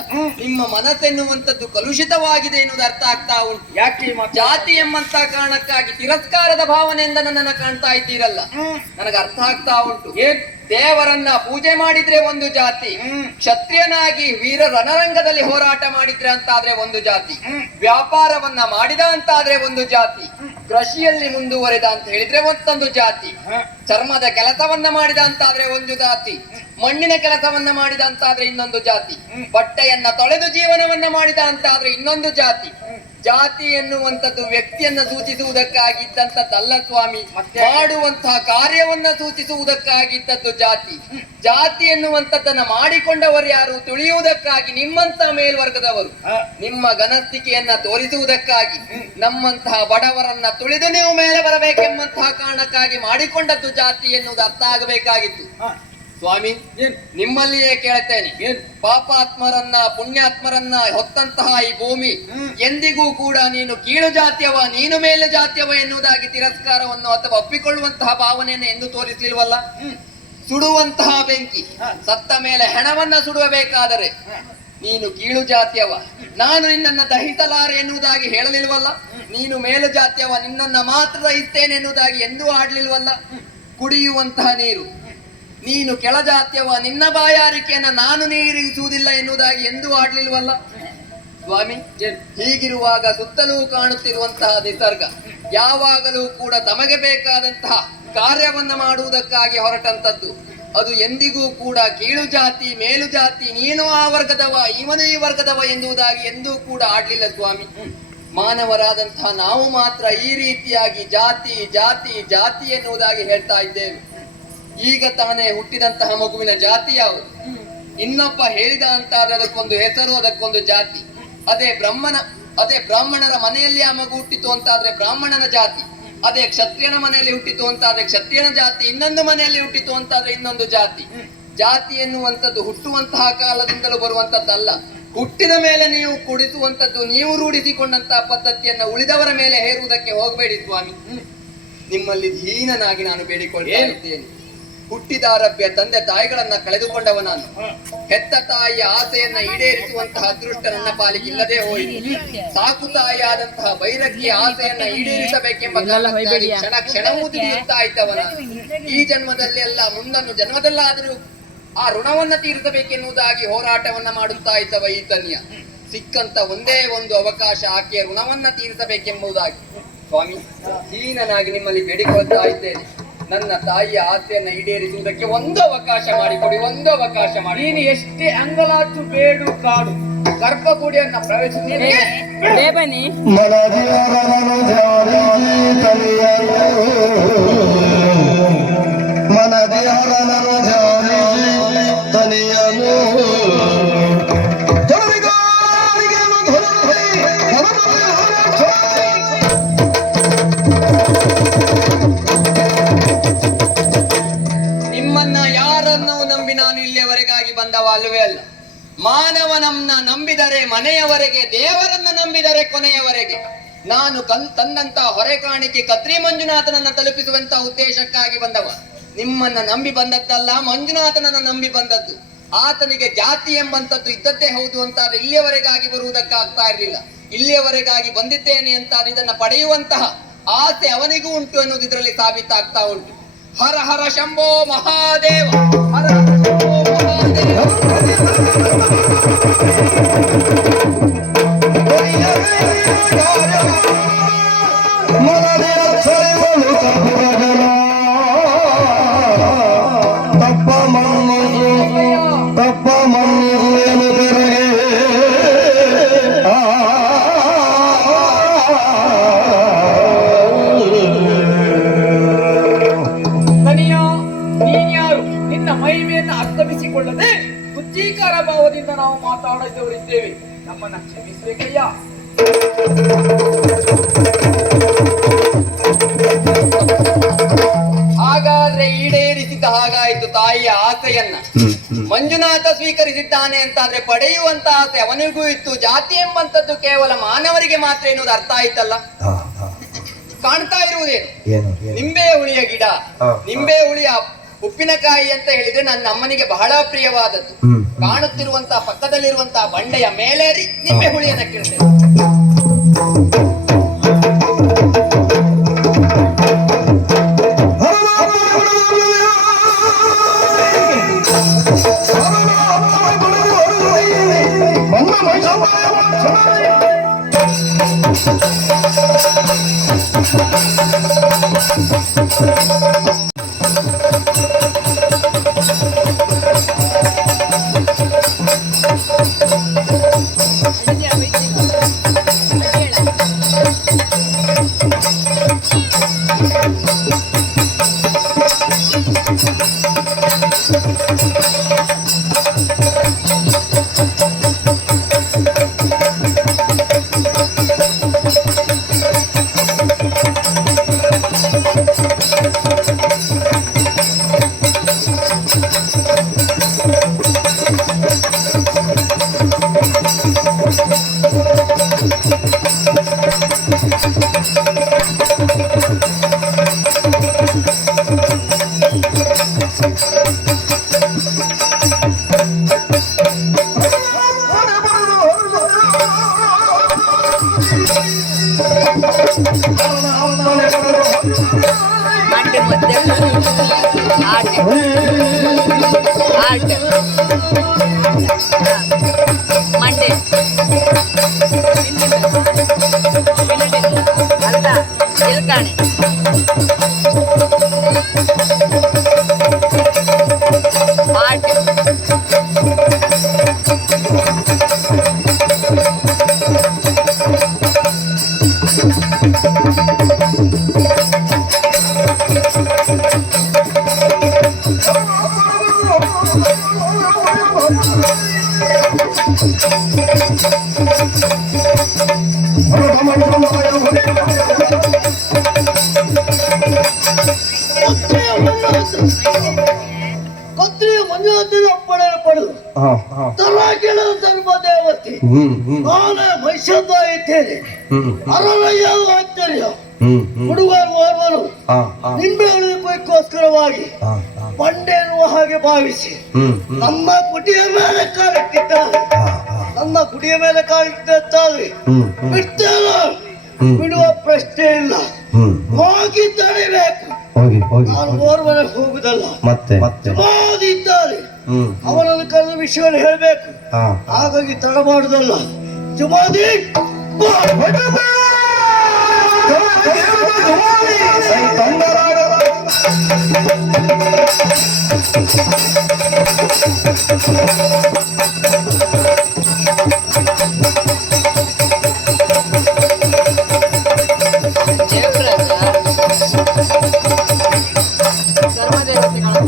ನಿಮ್ಮ ಮನಸ್ಸೆನ್ನುವಂಥದ್ದು ಕಲುಷಿತವಾಗಿದೆ ಎನ್ನುವುದು ಅರ್ಥ ಆಗ್ತಾ ಉಂಟು. ಯಾಕೆ? ಜಾತಿ ಎಂಬಂತ ಕಾರಣಕ್ಕಾಗಿ ತಿರಸ್ಕಾರದ ಭಾವನೆಯಿಂದ ನನ್ನನ್ನು ಕಾಣ್ತಾ ಇದ್ದೀರಲ್ಲ, ನನಗೆ ಅರ್ಥ ಆಗ್ತಾ ಉಂಟು. ದೇವರನ್ನ ಪೂಜೆ ಮಾಡಿದ್ರೆ ಒಂದು ಜಾತಿ, ಕ್ಷತ್ರಿಯನಾಗಿ ವೀರ ರಣರಂಗದಲ್ಲಿ ಹೋರಾಟ ಮಾಡಿದ್ರೆ ಅಂತಾದ್ರೆ ಒಂದು ಜಾತಿ, ವ್ಯಾಪಾರವನ್ನ ಮಾಡಿದ ಅಂತಾದ್ರೆ ಒಂದು ಜಾತಿ, ಕೃಷಿಯಲ್ಲಿ ಮುಂದುವರೆದ ಅಂತ ಹೇಳಿದ್ರೆ ಮತ್ತೊಂದು ಜಾತಿ, ಚರ್ಮದ ಕೆಲಸವನ್ನ ಮಾಡಿದ ಅಂತಾದ್ರೆ ಒಂದು ಜಾತಿ, ಮಣ್ಣಿನ ಕೆಲಸವನ್ನ ಮಾಡಿದ ಅಂತಾದ್ರೆ ಇನ್ನೊಂದು ಜಾತಿ, ಬಟ್ಟೆಯನ್ನ ತೊಳೆದು ಜೀವನವನ್ನ ಮಾಡಿದ ಅಂತಾದ್ರೆ ಇನ್ನೊಂದು ಜಾತಿ. ಜಾತಿ ಎನ್ನುವಂಥದ್ದು ವ್ಯಕ್ತಿಯನ್ನ ಸೂಚಿಸುವುದಕ್ಕಾಗಿದ್ದಂಥದ್ದಲ್ಲ ಸ್ವಾಮಿ, ಮಾಡುವಂತಹ ಕಾರ್ಯವನ್ನ ಸೂಚಿಸುವುದಕ್ಕಾಗಿದ್ದದ್ದು ಜಾತಿ. ಜಾತಿ ಎನ್ನುವಂಥದ್ದನ್ನ ಮಾಡಿಕೊಂಡವರು ಯಾರು? ತುಳಿಯುವುದಕ್ಕಾಗಿ ನಿಮ್ಮಂತ ಮೇಲ್ವರ್ಗದವರು ನಿಮ್ಮ ಘನಸ್ಥಿಕೆಯನ್ನ ತೋರಿಸುವುದಕ್ಕಾಗಿ ನಮ್ಮಂತಹ ಬಡವರನ್ನ ತುಳಿದು ನೀವು ಮೇಲೆ ಬರಬೇಕೆಂಬಂತಹ ಕಾರಣಕ್ಕಾಗಿ ಮಾಡಿಕೊಂಡದ್ದು ಜಾತಿ ಎನ್ನುವುದು ಅರ್ಥ ಆಗಬೇಕಾಗಿತ್ತು. ಸ್ವಾಮಿ, ನಿಮ್ಮಲ್ಲಿಯೇ ಕೇಳ್ತೇನೆ, ಪಾಪಾತ್ಮರನ್ನ ಪುಣ್ಯಾತ್ಮರನ್ನ ಹೊತ್ತಂತಹ ಈ ಭೂಮಿ ಎಂದಿಗೂ ಕೂಡ ನೀನು ಕೀಳು ಜಾತಿಯವ, ನೀನು ಮೇಲೆ ಜಾತಿಯವ ಎನ್ನುವುದಾಗಿ ತಿರಸ್ಕಾರವನ್ನು ಅಥವಾ ಒಪ್ಪಿಕೊಳ್ಳುವಂತಹ ಭಾವನೆಯನ್ನು ಎಂದು ತೋರಿಸಲಿಲ್ವಲ್ಲ. ಸುಡುವಂತಹ ಬೆಂಕಿ ಸತ್ತ ಮೇಲೆ ಹೆಣವನ್ನ ಸುಡಬೇಕಾದರೆ ನೀನು ಕೀಳು ಜಾತಿಯವ, ನಾನು ನಿನ್ನನ್ನ ದಹಿಸಲಾರೆ ಎನ್ನುವುದಾಗಿ ಹೇಳಲಿಲ್ವಲ್ಲ. ನೀನು ಮೇಲು ಜಾತಿಯವ, ನಿನ್ನನ್ನ ಮಾತ್ರ ದಹಿಸ್ತೇನೆ ಎನ್ನುವುದಾಗಿ ಎಂದೂ ಆಡ್ಲಿಲ್ವಲ್ಲ. ಕುಡಿಯುವಂತಹ ನೀರು ನೀನು ಕೆಳಜಾತ್ಯವ, ನಿನ್ನ ಬಾಯಾರಿಕೆಯನ್ನ ನಾನು ನೀರಿಸುವುದಿಲ್ಲ ಎನ್ನುವುದಾಗಿ ಎಂದೂ ಆಡ್ಲಿಲ್ವಲ್ಲ. ಸ್ವಾಮಿ, ಹೀಗಿರುವಾಗ ಸುತ್ತಲೂ ಕಾಣುತ್ತಿರುವಂತಹ ನಿಸರ್ಗ ಯಾವಾಗಲೂ ಕೂಡ ತಮಗೆ ಬೇಕಾದಂತಹ ಕಾರ್ಯವನ್ನ ಮಾಡುವುದಕ್ಕಾಗಿ ಹೊರಟಂತದ್ದು. ಅದು ಎಂದಿಗೂ ಕೂಡ ಕೀಳು ಜಾತಿ ಮೇಲು ಜಾತಿ, ನೀನು ಆ ವರ್ಗದವ ಇವನು ಈ ವರ್ಗದವ ಎನ್ನುವುದಾಗಿ ಎಂದೂ ಕೂಡ ಆಡ್ಲಿಲ್ಲ ಸ್ವಾಮಿ. ಮಾನವರಾದಂತಹ ನಾವು ಮಾತ್ರ ಈ ರೀತಿಯಾಗಿ ಜಾತಿ ಜಾತಿ ಜಾತಿ ಎನ್ನುವುದಾಗಿ ಹೇಳ್ತಾ ಇದ್ದೇವೆ. ಈಗ ತಾನೇ ಹುಟ್ಟಿದಂತಹ ಮಗುವಿನ ಜಾತಿ ಯಾವುದು? ಇನ್ನೊಬ್ಬ ಹೇಳಿದ ಅಂತ ಅದಕ್ಕೊಂದು ಹೆಸರು, ಅದಕ್ಕೊಂದು ಜಾತಿ. ಅದೇ ಬ್ರಾಹ್ಮಣರ ಮನೆಯಲ್ಲಿ ಆ ಮಗು ಹುಟ್ಟಿತು ಅಂತಾದ್ರೆ ಬ್ರಾಹ್ಮಣನ ಜಾತಿ. ಅದೇ ಕ್ಷತ್ರಿಯನ ಮನೆಯಲ್ಲಿ ಹುಟ್ಟಿತು ಅಂತಾದ್ರೆ ಕ್ಷತ್ರಿಯನ ಜಾತಿ. ಇನ್ನೊಂದು ಮನೆಯಲ್ಲಿ ಹುಟ್ಟಿತು ಅಂತಾದ್ರೆ ಇನ್ನೊಂದು ಜಾತಿ. ಜಾತಿ ಎನ್ನುವಂಥದ್ದು ಹುಟ್ಟುವಂತಹ ಕಾಲದಿಂದಲೂ ಬರುವಂತದ್ದಲ್ಲ, ಹುಟ್ಟಿದ ಮೇಲೆ ನೀವು ಕುಡಿಸುವಂತದ್ದು ನೀವು ರೂಢಿಸಿಕೊಂಡಂತಹ ಪದ್ಧತಿಯನ್ನ ಉಳಿದವರ ಮೇಲೆ ಹೇರುವುದಕ್ಕೆ ಹೋಗಬೇಡಿ ಸ್ವಾಮಿ. ನಿಮ್ಮಲ್ಲಿ ದೀನನಾಗಿ ನಾನು ಬೇಡಿಕೊಳ್ತಾ ಇದ್ದೇನೆ. ಹುಟ್ಟಿದಾರಭ್ಯ ತಂದೆ ತಾಯಿಗಳನ್ನ ಕಳೆದುಕೊಂಡವ ನಾನು. ಹೆತ್ತ ತಾಯಿಯ ಆಸೆಯನ್ನ ಈಡೇರಿಸುವಂತಹ ಅದೃಷ್ಟ ನನ್ನ ಪಾಲಿಗೆ ಇಲ್ಲದೆ ಹೋಯಿತು. ಸಾಕು ತಾಯಿಯಾದಂತಹ ಬೈರಕ್ಕಿಯ ಆಸೆಯನ್ನ ಈಡೇರಿಸಬೇಕೆಂಬ ಕಾರಣಕ್ಕಾಗಿ ಕ್ಷಣ ಕ್ಷಣವೂ ದುಡಿಯುತ್ತಾ ಇದ್ದವ ನಾನು. ಈ ಜನ್ಮದಲ್ಲಿ ಅಲ್ಲ, ಮುಂದನ್ನು ಜನ್ಮದಲ್ಲಾದರೂ ಆ ಋಣವನ್ನ ತೀರಿಸಬೇಕೆನ್ನುವುದಾಗಿ ಹೋರಾಟವನ್ನ ಮಾಡುತ್ತಾ ಇದ್ದವ ಈತನ್ಯ. ಸಿಕ್ಕಂತ ಒಂದೇ ಒಂದು ಅವಕಾಶ ಆಕೆಯ ಋಣವನ್ನ ತೀರಿಸಬೇಕೆಂಬುದಾಗಿ ಸ್ವಾಮಿ ಹೀನನಾಗಿ ನಿಮ್ಮಲ್ಲಿ ಬೇಡಿಕೊಳ್ತಾ ಇದ್ದೇನೆ. ನನ್ನ ತಾಯಿಯ ಆಸೆಯನ್ನ ಈಡೇರಿಸುವುದಕ್ಕೆ ಒಂದು ಅವಕಾಶ ಮಾಡಿಕೊಡಿ, ಒಂದು ಅವಕಾಶ ಮಾಡಿ. ನೀನು ಎಷ್ಟೇ ಅಂಗಲಾಚು ಬೇಡು ಕಾಡು ಗರ್ಭಗುಡಿಯನ್ನ ಪ್ರವೇಶಿಸಿ ನಿಮ್ಮನ್ನ ಯಾರನ್ನೂ ನಂಬಿ ನಾನು ಇಲ್ಲಿಯವರೆಗಾಗಿ ಬಂದವ ಅಲ್ಲವೇ ಅಲ್ಲ. ಮಾನವನನ್ನ ನಂಬಿದರೆ ಮನೆಯವರೆಗೆ, ದೇವರನ್ನ ನಂಬಿದರೆ ಕೊನೆಯವರೆಗೆ. ನಾನು ತಂದಂತ ಹೊರೆ ಕಾಣಿಕೆ ಕದ್ರಿ ಮಂಜುನಾಥನನ್ನ ತಲುಪಿಸುವಂತ ಉದ್ದೇಶಕ್ಕಾಗಿ ಬಂದವ. ನಿಮ್ಮನ್ನ ನಂಬಿ ಬಂದದ್ದಲ್ಲ, ಮಂಜುನಾಥನನ್ನ ನಂಬಿ ಬಂದದ್ದು. ಆತನಿಗೆ ಜಾತಿ ಎಂಬಂತದ್ದು ಇದ್ದದ್ದೇ ಹೌದು ಅಂತ ಇಲ್ಲಿಯವರೆಗಾಗಿ ಬರುವುದಕ್ಕಾಗ್ತಾ ಇರಲಿಲ್ಲ. ಇಲ್ಲಿಯವರೆಗಾಗಿ ಬಂದಿದ್ದೇನೆ ಅಂತ ಇದನ್ನ ಪಡೆಯುವಂತಹ ಆಸೆ ಅವನಿಗೂ ಉಂಟು ಎನ್ನುವುದು ಇದರಲ್ಲಿ ಸಾಬೀತಾಗ್ತಾ ಉಂಟು. ಹರ ಹರ ಶಂಭೋ ಮಹಾದೇವ, ಹರ ಹರ ಶಂಭೋ ಮಹಾದೇವ. ಅರ್ಥವಿಸಿಕೊಳ್ಳದೆ ಬುದ್ಧೀಕಾರ ಭಾವದಿಂದ ನಾವು ಮಾತಾಡಿದವರಿದ್ದೇವೆ, ನಮ್ಮನ್ನ ಕ್ಷಮಿಸಬೇಕಯ್ಯ. ಹಾಗಾದ್ರೆ ಈಡೇರಿಸಿದ ಹಾಗಾಯಿತು ತಾಯಿಯ ಆಸೆಯನ್ನ. ಮಂಜುನಾಥ ಸ್ವೀಕರಿಸಿದ್ದಾನೆ ಅಂತಾದ್ರೆ ಪಡೆಯುವಂತ ಆಸೆ ಅವನಿಗೂ ಇತ್ತು. ಜಾತಿ ಎಂಬಂತದ್ದು ಕೇವಲ ಮಾನವರಿಗೆ ಮಾತ್ರ ಎನ್ನುವುದು ಅರ್ಥ ಆಯ್ತಲ್ಲ. ಕಾಣ್ತಾ ಇರುವುದೇನು? ನಿಂಬೆ ಹುಳಿಯ ಗಿಡ, ನಿಂಬೆ ಹುಳಿಯ ಉಪ್ಪಿನಕಾಯಿ ಅಂತ ಹೇಳಿದ್ರೆ ನನ್ನ ಅಮ್ಮನಿಗೆ ಬಹಳ ಪ್ರಿಯವಾದದ್ದು. ಕಾಣುತ್ತಿರುವಂತಹ ಪಕ್ಕದಲ್ಲಿರುವಂತಹ ಬಂಡೆಯ ಮೇಲೇರಿ ನಿಂಬೆ ಹುಳಿಯನ್ನ ಕೇಳ್ತೇನೆ. ಮಂಡೆ ಅರ್ಧ ಇಲ್ಕಾಣೆ ಪಾಟ್ ಕ್ಷತ್ರಿಯ ಮಂಜುನಾಥನ ಅಪ್ಪಣೆ ಪಡೆದು ತಲಾಕೆಳದ ಧರ್ಮ ದೇವತೆ ನಾನೇ ಮೈಸೂರ ಇದ್ದೇನೆ. ಅರಳಯ್ಯ ಆಶ್ಚರ್ಯ ಹುಡುಗರು ಓರ್ವರು ನಿಂಬೆ ಉಳಿದಕ್ಕೋಸ್ಕರವಾಗಿ ಬಂಡೆ ಎನ್ನುವ ಹಾಗೆ ಭಾವಿಸಿ ನಮ್ಮ ಕುಟಿಯ ಮೇಲೆ ಕಾಲಿಟ್ಟಿದ್ದಾರೆ. ನನ್ನ ಕುಟಿಯ ಮೇಲೆ ಕಾಲಿಟ್ಟಿದ್ದಾರೆ ಬಿಡ್ತೇನ, ಬಿಡುವ ಪ್ರಶ್ನೆ ಇಲ್ಲ. ಹೋಗಿ ತಡಿಬೇಕು. ನಾನು ಓರ್ವರೆ ಹೋಗುದಲ್ಲ, ಮತ್ತೆ ಇದ್ದಾರೆ ಅವನನ್ನು ಕರೆದ ವಿಷಯವನ್ನು ಹೇಳಬೇಕು. ಹಾಗಾಗಿ ತಡ ಮಾಡುದಲ್ಲ. ಜುಮಾದಿ ದೇವರಾಜ ಧರ್ಮದೇವತೆಗಳು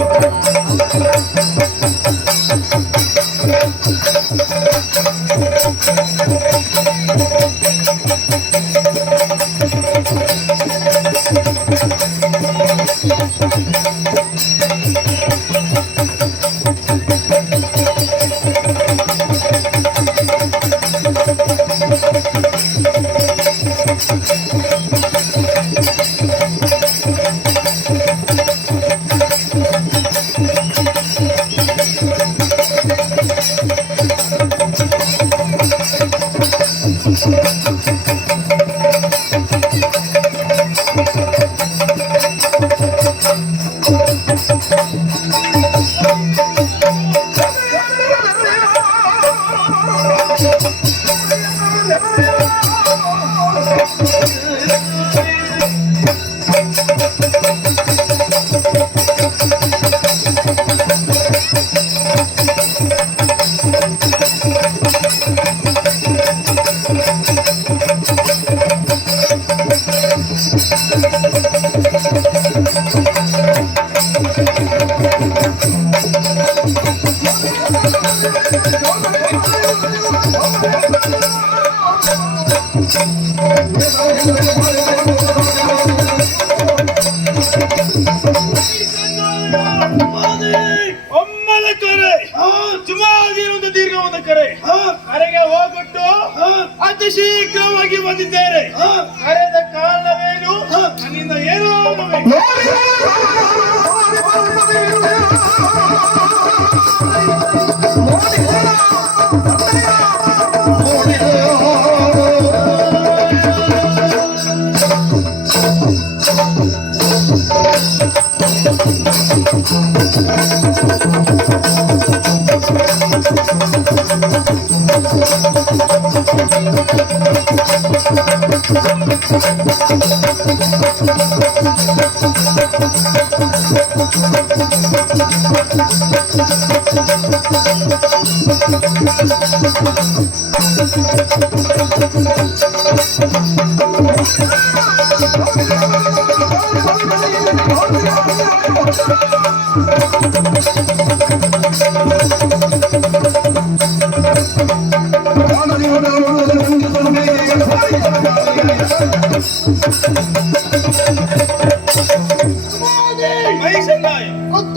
ಒಮ್ಮಲ ಕರೆ ಸುಮಾರು ಒಂದು ದೀರ್ಘವಾದ ಕರೆ ಕರೆಗೆ ಹೋಗ್ಬಿಟ್ಟು ಅತಿ ಶೀಘ್ರವಾಗಿ ಬಂದಿದ್ದೇನೆ. ಕರೆದ ಕಾರಣವೇನು? ನನ್ನಿಂದ ಏನೋ ಆಗಬೇಕು.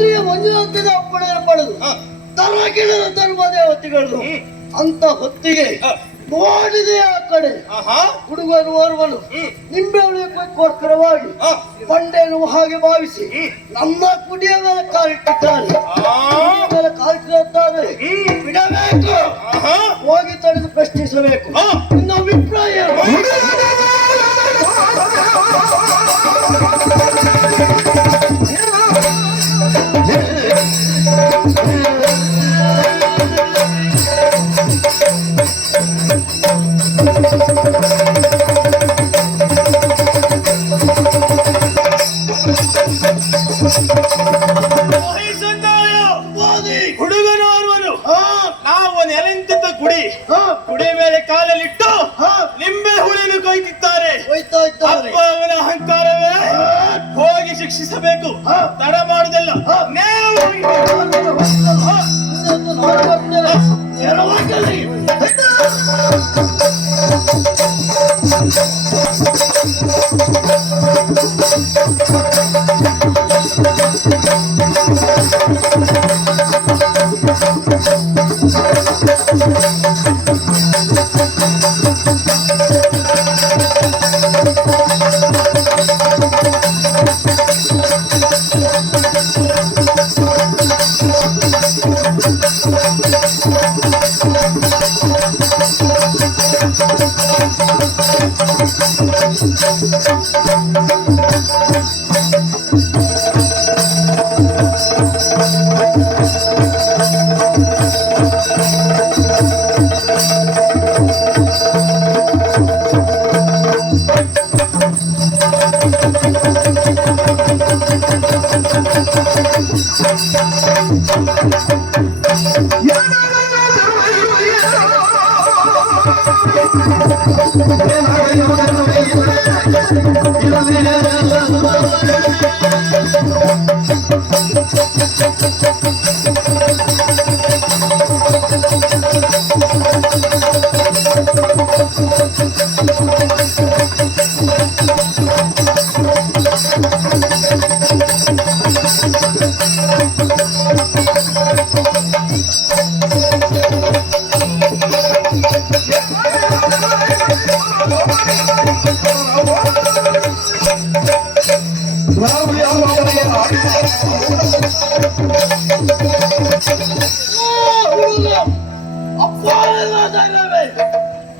ಕ್ಷತ್ರಿಯ ಮಂಜುನಾಥನ ಅಪ್ಪಣೆ ಪಡೆದು ತಲಾಕೆಳದ ಧರ್ಮ ದೇವತೆಗಳು ಅಂತ ಹೊತ್ತಿಗೆ ನೋಡಿದೆ ಆ ಕಡೆ ಹುಡುಗರು ಓರ್ವನು ನಿಂಬೆ ಉಳಿಯಕ್ಕೋಸ್ಕರವಾಗಿ ಬಂಡೆ ಎನ್ನುವ ಹಾಗೆ ಭಾವಿಸಿ ನಮ್ಮ ಕುಡಿಯ ಮೇಲೆ ಕಾಲಿಟ್ಟಿದ್ದಾರೆ. ಕಾಲಿಟ್ಟಿರುತ್ತಾರೆ ಬಿಡಬೇಕು, ಹೋಗಿ ತಡೆದು ಪ್ರಶ್ನಿಸಬೇಕು. ಇನ್ನು ಅಭಿಪ್ರಾಯ ಹುಡುಗನೋರ್ವನು ನಾವು ನೆಲೆಂತ ಕುಡಿ ಮೇಲೆ ಕಾಲಲ್ಲಿಟ್ಟು ನಿಂಬೆ ಹುಳಿಲು ಕೊಯ್ತಿದ್ದಾರೆ. ಅವನ ಅಹಂಕಾರವೇ ಹೋಗಿ ಶಿಕ್ಷಿಸಬೇಕು. ತಡ ಮಾಡುವುದಿಲ್ಲ.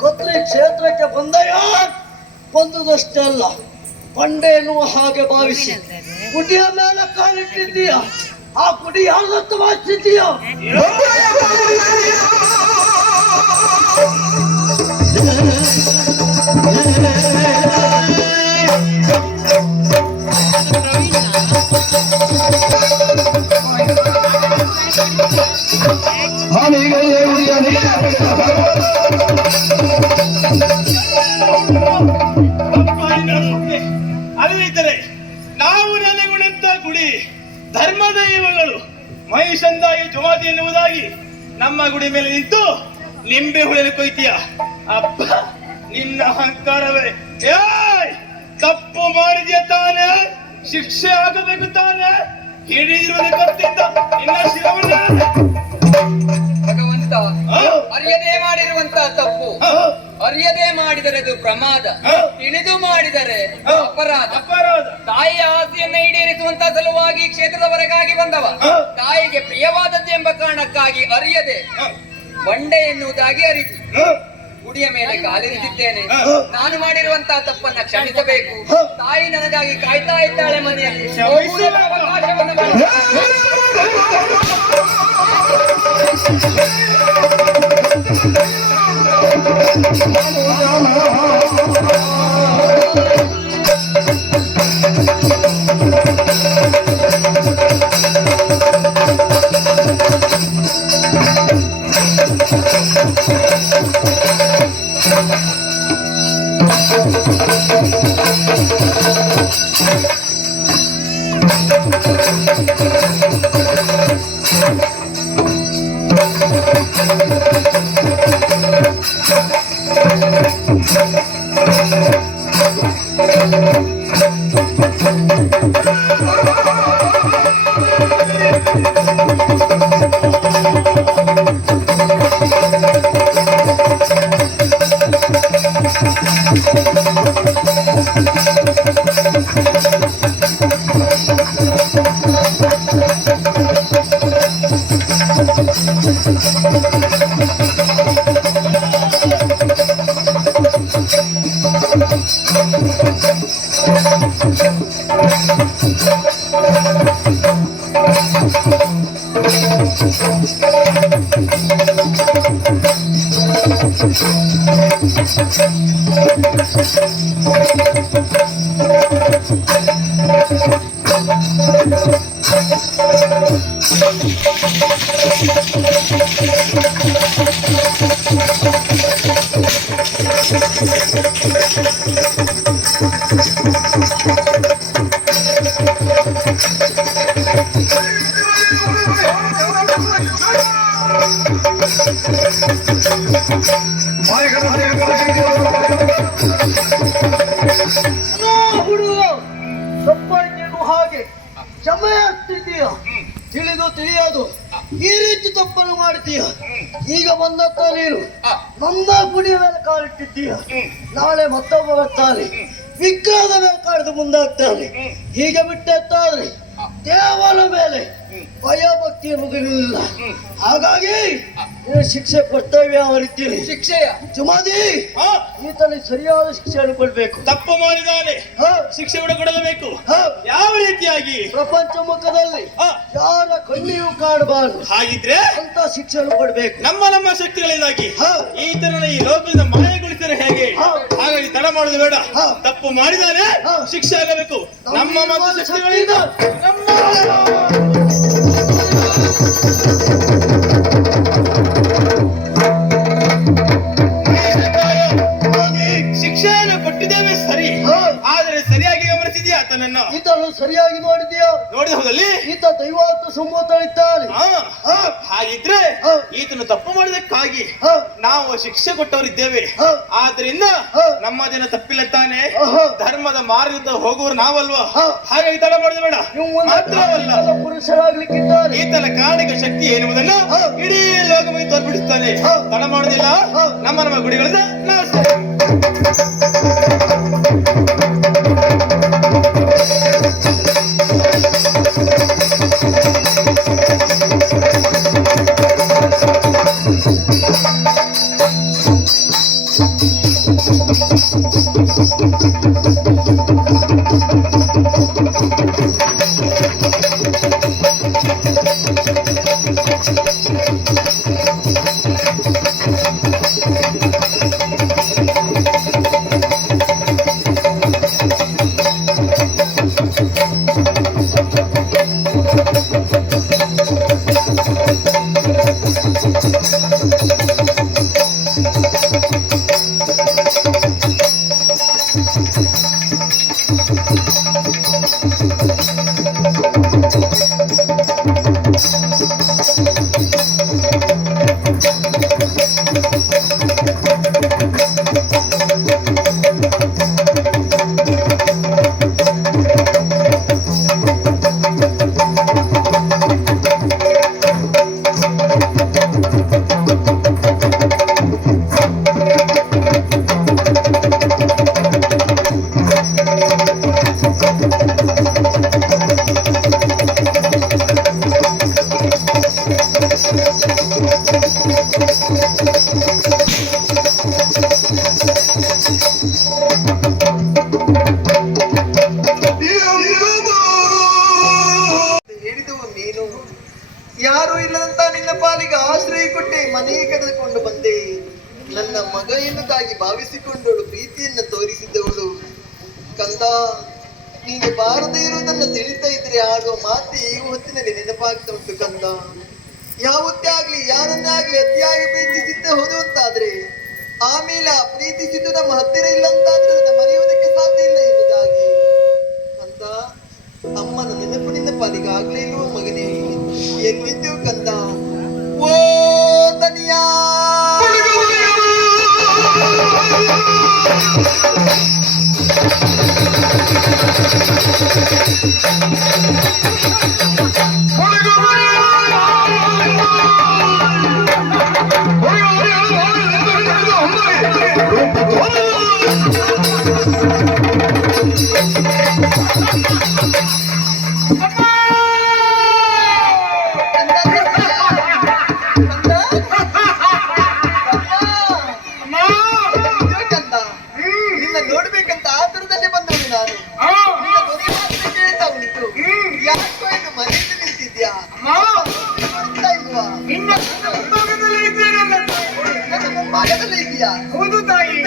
ಕತ್ರಿ ಕ್ಷೇತ್ರಕ್ಕೆ ಬಂದಯ ಬಂದದಷ್ಟೇ ಅಲ್ಲ, ಬಂಡೆಯನ್ನು ಹಾಗೆ ಭಾವಿಸಿ ಕುಟಿಯ ಮೇಲೆ ಕಾಲಿಟ್ಟಿದ್ದೀಯ. ಆ ಕುಟಿ ಯಾವ್ದತ್ತು ಮಾಡ್ತಿದ್ದೀಯ? ಅಲ್ಲಿದ್ದರೆ ನಾವು ನೆಲೆಗೊಂಡಂತ ಗುಡಿ ಧರ್ಮದೈವಗಳು ಮಹಿಷಂದಾಗಿ ಜುಮಾತಿ ಎನ್ನುವುದಾಗಿ ನಮ್ಮ ಗುಡಿ ಮೇಲೆ ನಿಂತು ಲಿಂಬೆ ಹುಳಿನ ಕೊಯ್ತೀಯ. ಅಪ್ಪ ನಿನ್ನ ಅಹಂಕಾರವೇ. ಏಯ್, ತಪ್ಪು ಮಾಡಿದ್ಯ ತಾನೆ, ಶಿಕ್ಷೆ ಆಗಬೇಕು ತಾನೆ. ಹಿಡಿದಿರುವುದ ಕತ್ತಿದ್ದ ನಿನ್ನ ಶಿರವನ್ನ ಭಗವಂತ ಅರಿಯದೇ ಮಾಡಿರುವಂತಹ ತಪ್ಪು, ಅರಿಯದೇ ಮಾಡಿದರೆ ಅದು ಪ್ರಮಾದ, ತಿಳಿದು ಮಾಡಿದರೆ ಅಪರಾಧ. ತಾಯಿಯ ಆಸೆಯನ್ನ ಈಡೇರಿಸುವಂತ ಸಲುವಾಗಿ ಕ್ಷೇತ್ರದವರೆಗಾಗಿ ಬಂದವ. ತಾಯಿಗೆ ಪ್ರಿಯವಾದದ್ದೆಂಬ ಕಾರಣಕ್ಕಾಗಿ ಅರಿಯದೆ ಬಂಡೆ ಎನ್ನುವುದಾಗಿ ಅರಿತು ಗುಡಿಯ ಮೇಲೆ ಕಾಲಿರಿಸಿದ್ದೇನೆ. ನಾನು ಮಾಡಿರುವಂತಹ ತಪ್ಪನ್ನ ಕ್ಷಮಿಸಬೇಕು. ತಾಯಿ ನನಗಾಗಿ ಕಾಯ್ತಾ ಇದ್ದಾಳೆ ಮನೆಯಲ್ಲಿ. ಅವಕಾಶವನ್ನು ಮಾಡಿ. ಹಾಗೆ ಕ್ಷಮೆ ಆಗ್ತಿದ್ದೀಯ, ತಿಳಿದು ತಿಳಿಯೋದು ಈ ರೀತಿ ತಪ್ಪನ್ನು ಮಾಡ್ತೀಯ. ಈಗ ಬಂದತ್ತ ನೀನು ನನ್ನ ಗುಡಿಯ ಮೇಲೆ ಕಾಲಿಟ್ಟಿದ್ದೀಯ, ನಾಳೆ ಮತ್ತೊಬ್ಬ ಬರ್ತಾನೆ ವಿಗ್ರಹದ ಮೇಲೆ ಕಾಡಿದು ಮುಂದಾಗ್ತಾನೆ. ಹೀಗೆ ಬಿಟ್ಟೆತ್ತಾದ್ರೆ ದೇವರ ಮೇಲೆ ಭಯ ಭಕ್ತಿ ಅನ್ನೋದಿಲ್ಲ. ಹಾಗಾಗಿ ನೀನು ಶಿಕ್ಷೆ ಕೊಡ್ತೇವೆ ಯಾವ ರೀತಿಯಲ್ಲಿ ಶಿಕ್ಷೆಯ ಜಮಾದಿ ಹಾ, ಈತನಿಗೆ ಸರಿಯಾದ ಶಿಕ್ಷೆಯನ್ನು ಕೊಡ್ಬೇಕು. ತಪ್ಪು ಮಾಡಿದಾನೆ ಹಾ, ಶಿಕ್ಷೆ ಕೂಡ ಕೊಡಲೇಬೇಕು. ಹಾ. ಯಾವ ರೀತಿಯಾಗಿ? ಪ್ರಪಂಚ ಮುಖದಲ್ಲಿ ಹಾ, ಯಾರ ಕಣ್ಣಿಯೂ ಕಾಣಬಾರದು ಹಾಗಿದ್ರೆ ಅಂತ ಶಿಕ್ಷೆಯನ್ನು ಕೊಡ್ಬೇಕು. ನಮ್ಮ ಶಕ್ತಿಗಳಿಂದಾಗಿ ಹಾ. ಈತನನ್ನ ಈ ಲೋಕದಿಂದ ಮಾಯಗೊಳಿಸಿದರೆ ಹೇಗೆ? ಹಾ. ಹಾಗಾಗಿ ತಡ ಮಾಡುದು ಬೇಡ. ಹಾ. ತಪ್ಪು ಮಾಡಿದಾನೆ ಹಾ. ಶಿಕ್ಷೆ ಆಗಬೇಕು. ನಮ್ಮ ಮತ್ತು ಶಕ್ತಿಗಳಿಂದ ನಮ್ಮ ಶಿಕ್ಷೆಯನ್ನು ಕೊಟ್ಟಿದ್ದೇವೆ ಸರಿ, ಹಾ. ಆದರೆ ಸರಿಯಾಗಿ ಗಮನಿಸಿದ್ಯಾ ಆತನನ್ನು? ಈತನು ಸರಿಯಾಗಿ ನೋಡಿದ್ಯಾ? ನೋಡಿದ ಹೋದಲ್ಲಿ ಈತ ದೈವಾತ್ಮ ಸಂಬೋಧನಿದ್ದಾನೆ. ಹಾ. ಹಾ. ಹಾಗಿದ್ರೆ ಹಾ. ಈತನು ತಪ್ಪು ಮಾಡಿದಕ್ಕಾಗಿ ಹಾ. ನಾವು ಶಿಕ್ಷೆ ಕೊಟ್ಟವರಿದ್ದೇವೆ. ಹಾ. ಆದ್ರಿಂದ ಹಾ. ನಮ್ಮ ಜನ ತಪ್ಪಿಲ್ಲತ್ತಾನೆ. ಆಹಾ. ಧರ್ಮದ ಮಾರ್ಗದ ಹೋಗುವರು ನಾವಲ್ವಾ? ಹಾ. ಹಾಗಾಗಿ ತಡ ಮಾಡುದು ಬೇಡ. ನೀವು ಮುಂದೆ ಮಾತ್ರವಲ್ಲ, ಪುರುಷರಾಗ್ಲಿಕ್ಕಿದ್ದಾರೆ. ಈತನ ಕಾಣಿಕ ಶಕ್ತಿ ಎನ್ನುವುದನ್ನು ಹಾ. ಇಡೀ ಲೋಕವಾಗಿ ತೋರ್ಪಡಿಸುತ್ತಾನೆ. ಹಾ. ತಡ ಮಾಡುದಿಲ್ಲ. ಹಾ. ನಮ್ಮ ಗುಡಿಗಳಿಂದ ನಾವು ಹೇಳಿದವು ನೀನು. ಯಾರು ಇಲ್ಲದಂತ ನಿನ್ನ ಪಾಲಿಗೆ ಆಶ್ರಯ ಕೊಟ್ಟೆ, ಮನೆ ಕರೆದುಕೊಂಡು ಬಂದೆ. ನನ್ನ ಮಗ ಎನ್ನುವುದಾಗಿ ಭಾವಿಸಿಕೊಂಡವಳು, ಪ್ರೀತಿಯನ್ನು ತೋರಿಸಿದವಳು. ಕಂದ, ನೀನು ಬಾರದೇ ಇರುವುದನ್ನು ತಿಳಿತಾ ಇದ್ರೆ ಆಡುವ ಮಾತು ಈ ಹೊತ್ತಿನಲ್ಲಿ ನೆನಪಾಗ್ತಾ ಉಂಟು ಕಂದ. ಯಾವತ್ತೇ ಆಗ್ಲಿ ಯಾರನ್ನೇ ಆಗ್ಲಿ ಅತಿಯಾಗಿ ಪ್ರೀತಿಸಿದ್ದೆ ಹೋದು ಅಂತಾದ್ರೆ ಆಮೇಲೆ ಆ ಪ್ರೀತಿಸಿದ್ದು ನಮ್ಮ ಹತ್ತಿರ ಇಲ್ಲ ಅಂತಾದ್ರೆ ಅದನ್ನ ಮರೆಯುವುದಕ್ಕೆ ಸಾಧ್ಯ ಇಲ್ಲ ಎನ್ನುವುದಾಗಿ. ಕಂದ, ಅಮ್ಮನ ನೆನಪು ನಿನ್ನ ಪಾಲಿಗೆ ಆಗ್ಲೇ ಇಲ್ವೋ ಮಗನೇ? ಎಲ್ಲಿದ್ದೆವು ಕಂದ? ಓ ತನಿಯಾ, ನಿನ್ನ ನೋಡ್ಬೇಕಂತ ಆತುರದಲ್ಲಿ ಬಂದವಳು ನಾನು. ನಿನ್ನ ಧ್ವನಿ ಮಾತ್ರ ಕೇಳ್ತಾ ಉಂಟು. ಯಾಕೋ ಇದು ಮನೆಯಲ್ಲಿ ನಿಂತಿದ್ಯಾ? ಬರ್ತಾ ಇಲ್ವಾ? ನನ್ನ ಮುಂಭಾಗದಲ್ಲೇ ಇದೆಯಾ? ಹೌದು ತಾಯಿ.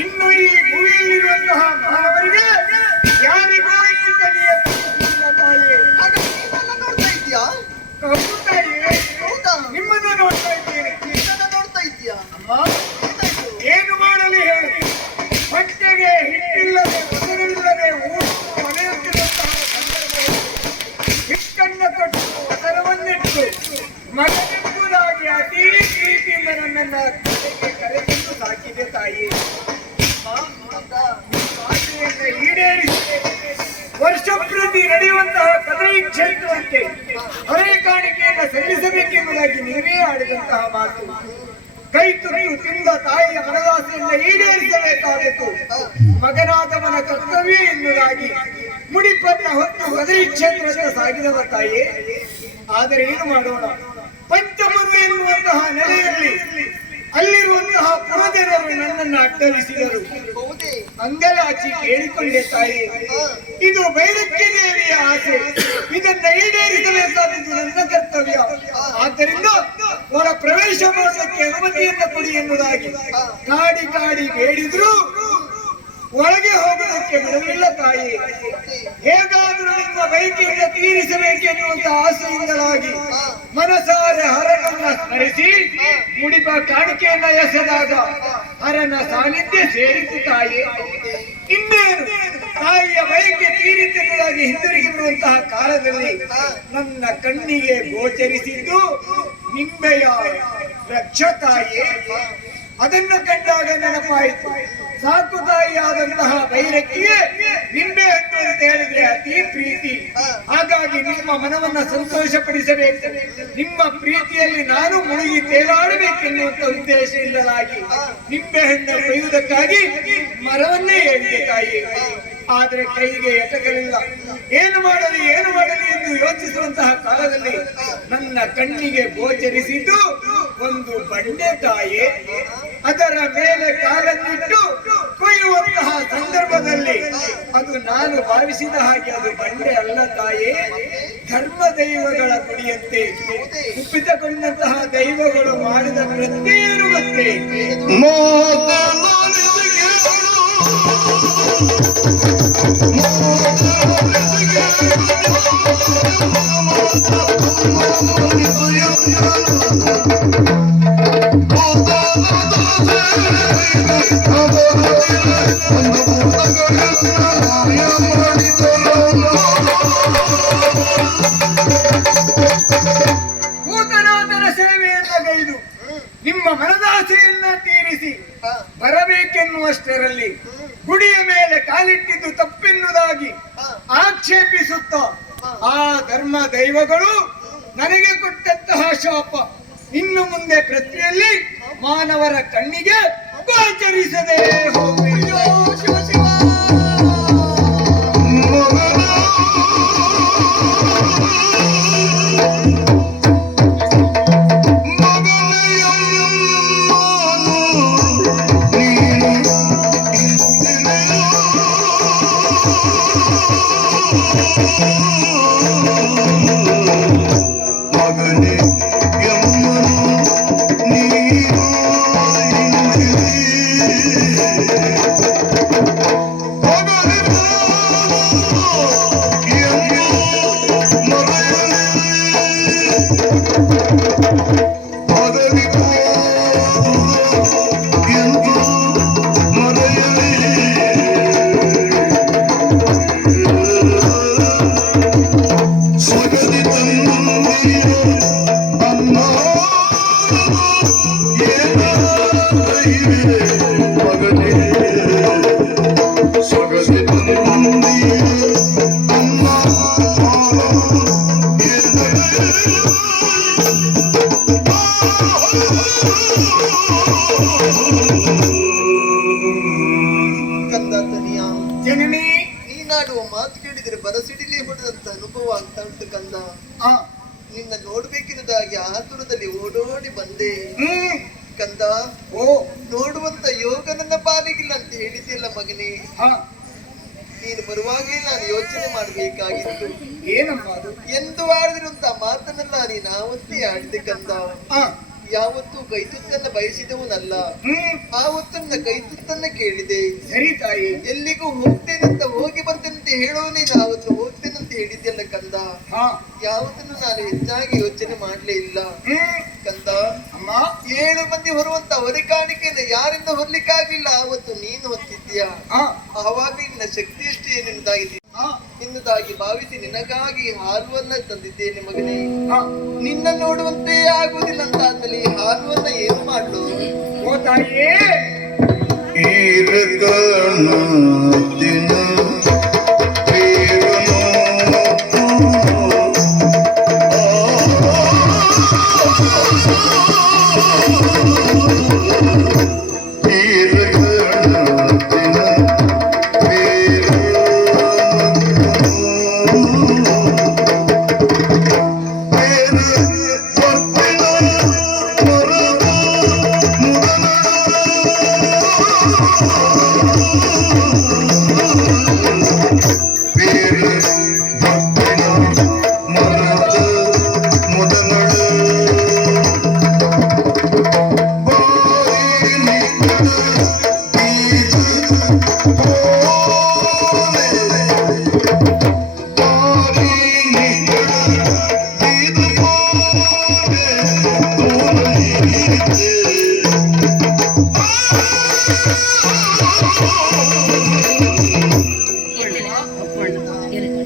ಇನ್ನು ಈ ಭೂಮಿಯಲ್ಲಿರುವಂತಹ ಮಾನವರಿಗೆ ಯಾರಿಗೂ ನೋಡ್ತಾ ಇದ್ಯಾ? ಹೌದಾ? ನಿಮ್ಮನ್ನ ನೋಡ್ತಾ ಇದ್ದೇನೆ. ನಿನ್ನನ್ನ ನೋಡ್ತಾ ಇದ್ಯಾ? ಏನಾಯ್ತು? ಏನು ಮಾಡಲಿ ಹೇಳು? ಹೊಟ್ಟೆಗೆ ಹಿಟ್ಟಿಲ್ಲದೆ ಮೊಸರಿಲ್ಲದೆ ಊಟ ಮನೆಯುತ್ತಿರುವಂತಹ ಸಂದರ್ಭದಲ್ಲಿ ಹಿಟ್ಟನ್ನ ಕೊಟ್ಟು ಮೊಸರವನ್ನಿಟ್ಟು ಮಗನೆಂಬುದಾಗಿ ಅತೀ ಪ್ರೀತಿಯಿಂದ ನನ್ನನ್ನ ತಲೆಗೆ ಕರೆತಂದು ಸಾಕಿದೆ ತಾಯಿ. ಆಸೆಯನ್ನ ಈಡೇರಿಸಿ ವರ್ಷ ಕೈ ತುತ್ತು ತಿಂದ ತಾಯಿಯ ಮನದಾಸೆಯನ್ನ ಈಡೇರಿಸಬೇಕಾಗಿತ್ತು. ಮಗನಾದವನ ಕರ್ತವ್ಯ ಎನ್ನುವುದಾಗಿ ಮುಡಿಪನ್ನ ಹೊತ್ತು ಬದರಿ ಕ್ಷೇತ್ರಕ್ಕೆ ಸಾಗಿದವ ತಾಯಿ. ಆದರೆ ಏನು ಮಾಡೋಣ, ಪಂಚಮರು ಎನ್ನುವಂತಹ ನೆಲೆಯಲ್ಲಿ ಅಲ್ಲಿರುವಂತಹ ಪುರದೇವರು ನನ್ನನ್ನು ಅಡ್ಡರಿಸಿದರು. ಹೌದೇ? ಅಂಗಲಾಚಿ ಕೇಳಿಕೊಂಡೆ ತಾಯಿ, ಇದು ಭೈರಕ್ಕಿ ದೇವಿಯ ಆಸೆ, ಇದನ್ನ ಈಡೇರಿಸಬೇಕಾದದ್ದು ನನ್ನ ಕರ್ತವ್ಯ. ಆದ್ದರಿಂದ ಅವರ ಪ್ರವೇಶ ಮಾಡೋದಕ್ಕೆ ಅನುಮತಿಯನ್ನು ಕೊಡಿ ಎನ್ನುವುದಾಗಿ ಕಾಡಿ ಕಾಡಿ ಬೇಡಿದ್ರು ಒಳಗೆ ಹೋಗೋದಕ್ಕೆ ಬಿಡಲಿಲ್ಲ ತಾಯಿ. ಹೇಗಾದರೂ ನಿಮ್ಮ ಬೈಕಿಂದ ತೀರಿಸಬೇಕೆನ್ನುವಂತ ಆಸೆಯಿಂದಲಾಗಿ ಮನಸಾರೆ ಹರನನ್ನ ಸ್ಮರಿಸಿ ಮುಡಿಪ ಕಾಣಿಕೆಯನ್ನ ಎಸೆದಾಗ ಹರನ ಸಾನ್ನಿಧ್ಯ ಸೇರಿತು ತಾಯಿ. ಇನ್ನೇನು ತಾಯಿಯ ಬೈಕೆ ತೀರಿತೆನ್ನುವುದಾಗಿ ಹಿಂದಿರುಗಿ ಬರುವಂತಹ ಕಾಲದಲ್ಲಿ ನನ್ನ ಕಣ್ಣಿಗೆ ಗೋಚರಿಸಿದ್ದು ನಿಂಬೆಯ ವೃಕ್ಷ ತಾಯಿ. ಅದನ್ನು ಕಂಡಾಗ ನೆನಪಾಯಿತು, ಸಾಕು ತಾಯಿಯಾದಂತಹ ಭೈರಕ್ಕಿಗೆ ನಿಂಬೆ ಹಣ್ಣು ಅಂತ ಹೇಳಿದ್ರೆ ಅತಿ ಪ್ರೀತಿ. ಹಾಗಾಗಿ ನಿಮ್ಮ ಮನವನ್ನ ಸಂತೋಷಪಡಿಸಬೇಕು, ನಿಮ್ಮ ಪ್ರೀತಿಯಲ್ಲಿ ನಾನು ಮುಳುಗಿ ತೇಲಾಡಬೇಕೆನ್ನುವಂತ ಉದ್ದೇಶದಿಂದಲಾಗಿ ನಿಂಬೆ ಹಣ್ಣು ಕೊಯ್ಯುವುದಕ್ಕಾಗಿ ಮರವನ್ನೇ ಏರಿದೆ ತಾಯಿ. ಆದರೆ ಕೈಗೆ ಎಟಕಲಿಲ್ಲ. ಏನು ಮಾಡಲಿ ಎಂದು ಯೋಚಿಸುವಂತಹ ಕಾಲದಲ್ಲಿ ನನ್ನ ಕಣ್ಣಿಗೆ ಗೋಚರಿಸಿದ್ದು ಒಂದು ಬಂಡೆ ತಾಯಿ. ಅದರ ಮೇಲೆ ಕಾಲನ್ನಿಟ್ಟು ಕೊಯ್ಯುವಂತಹ ಸಂದರ್ಭದಲ್ಲಿ ಅದು ನಾನು ಭಾವಿಸಿದ ಹಾಗೆ ಅದು ಬಂಡೆ ಅಲ್ಲ ತಾಯಿ, ಧರ್ಮ ದೈವಗಳ ಗುಡಿಯಂತೆ ಕುಪಿತಗೊಂಡಂತಹ ದೈವಗಳು ಮಾಡಿದ ಕೃತ್ಯೇನು ಗೊತ್ತೇ? ಭೂತನಾಥನ ಸೇವೆಯನ್ನ ಗೈದು ನಿಮ್ಮ ಮನದಾಸೆಯನ್ನ ತೀರಿಸಿ ಬರಬೇಕೆನ್ನುವಷ್ಟರಲ್ಲಿ ಗುಡಿಯ ಮೇಲೆ ಕಾಲಿಟ್ಟಿದ್ದು ತಪ್ಪೆನ್ನುವುದಾಗಿ ಆಕ್ಷೇಪಿಸುತ್ತ ಆ ಧರ್ಮ ದೈವಗಳು ನನಗೆ ಕೊಟ್ಟಂತಹ ಶಾಪ ಇನ್ನು ಮುಂದೆ ಪೃಥ್ವಿಯಲ್ಲಿ ಮಾನವರ ಕಣ್ಣಿಗೆ ಗೋಚರಿಸದೆ ಹೋಗಿದೆಯೋ ಶಿವ ಶಿವ. ಜನನಿ, ನೀನಾಡುವ ಮಾತು ಕೇಳಿದರೆ ಬರಸಿಡಿಲಿ ಹೊಡೆದಂತ ಅನುಭವ ಆಗ್ತಾ ಉಂಟು ಕಂದ. ನಿನ್ನ ನೋಡ್ಬೇಕಿರುವುದಾಗಿ ಆತುರದಲ್ಲಿ ಓಡೋಡಿ ಬಂದೆ ಕಂದ. ನೋಡುವಂತ ಯೋಗ ನನ್ನ ಪಾಲಿಗಿಲ್ಲ ಅಂತ ಹೇಳಿದೆಯಲ್ಲ ಮಗನೇ. ನೀನು ಬರುವಾಗಲೇ ನಾನು ಯೋಚನೆ ಮಾಡಬೇಕಾಗಿತ್ತು. ಏನಮ್ಮ ಅದು? ಎಂದು ಆಡಿದಿರುವಂತ ಮಾತನ್ನೆಲ್ಲ ನೀನು ಆವತ್ತೇ ಆಡಿದೆ ಕಂದ. ಯಾವತ್ತೂ ಕೈತುತ್ತನ್ನ ಬಯಸಿದವನಲ್ಲ, ಆವತ್ತು ನನ್ನ ಕೈತುತ್ತನ್ನ ಕೇಳಿದೆ. ಸರಿ ತಾಯಿ, ಎಲ್ಲಿಗೂ ಹೋಗ್ತೇನಂತ ಹೋಗಿ ಬರ್ತೇನಂತ ಹೇಳೋನೇ ಆವತ್ತು ಹೋಗ್ತೇನಂತ ಹೇಳಿದ್ಯಲ್ಲ ಕಂದ. ಯಾವತ್ತನ್ನು ನಾನು ಹೆಚ್ಚಾಗಿ ಯೋಚನೆ ಮಾಡ್ಲೇ ಇಲ್ಲ ಕಂದ. ಅಮ್ಮ, 7 ಮಂದಿ ಹೊರುವಂತ ಹೊರೆಕಾಣಿಕೆಯನ್ನು ಯಾರಿಂದ ಹೊರ್ಲಿಕ್ಕಾಗ್ಲಿಲ್ಲ, ಆವತ್ತು ನೀನು ಹೊತ್ತಿದ್ಯಾ. ಆವಾಗ ನಿನ್ನ ಶಕ್ತಿ ಎಷ್ಟು ಏನೆಂದಾಗಿದೆ ಎನ್ನುವುದಾಗಿ ಭಾವಿಸಿ ನಿನಗಾಗಿ ಹಾಲುವನ್ನ ತಂದಿದ್ದೇನೆ ಮಗನೇ. ನಿನ್ನ ನೋಡುವಂತೆ ಆಗುವುದಿಲ್ಲ ಅಂತ ಆದ್ಮೇಲೆ ಈ ಹಾಲುವನ್ನ ಏನು ಮಾಡ್ಲು? ಓ ತಾಯಿಯೇ, Oh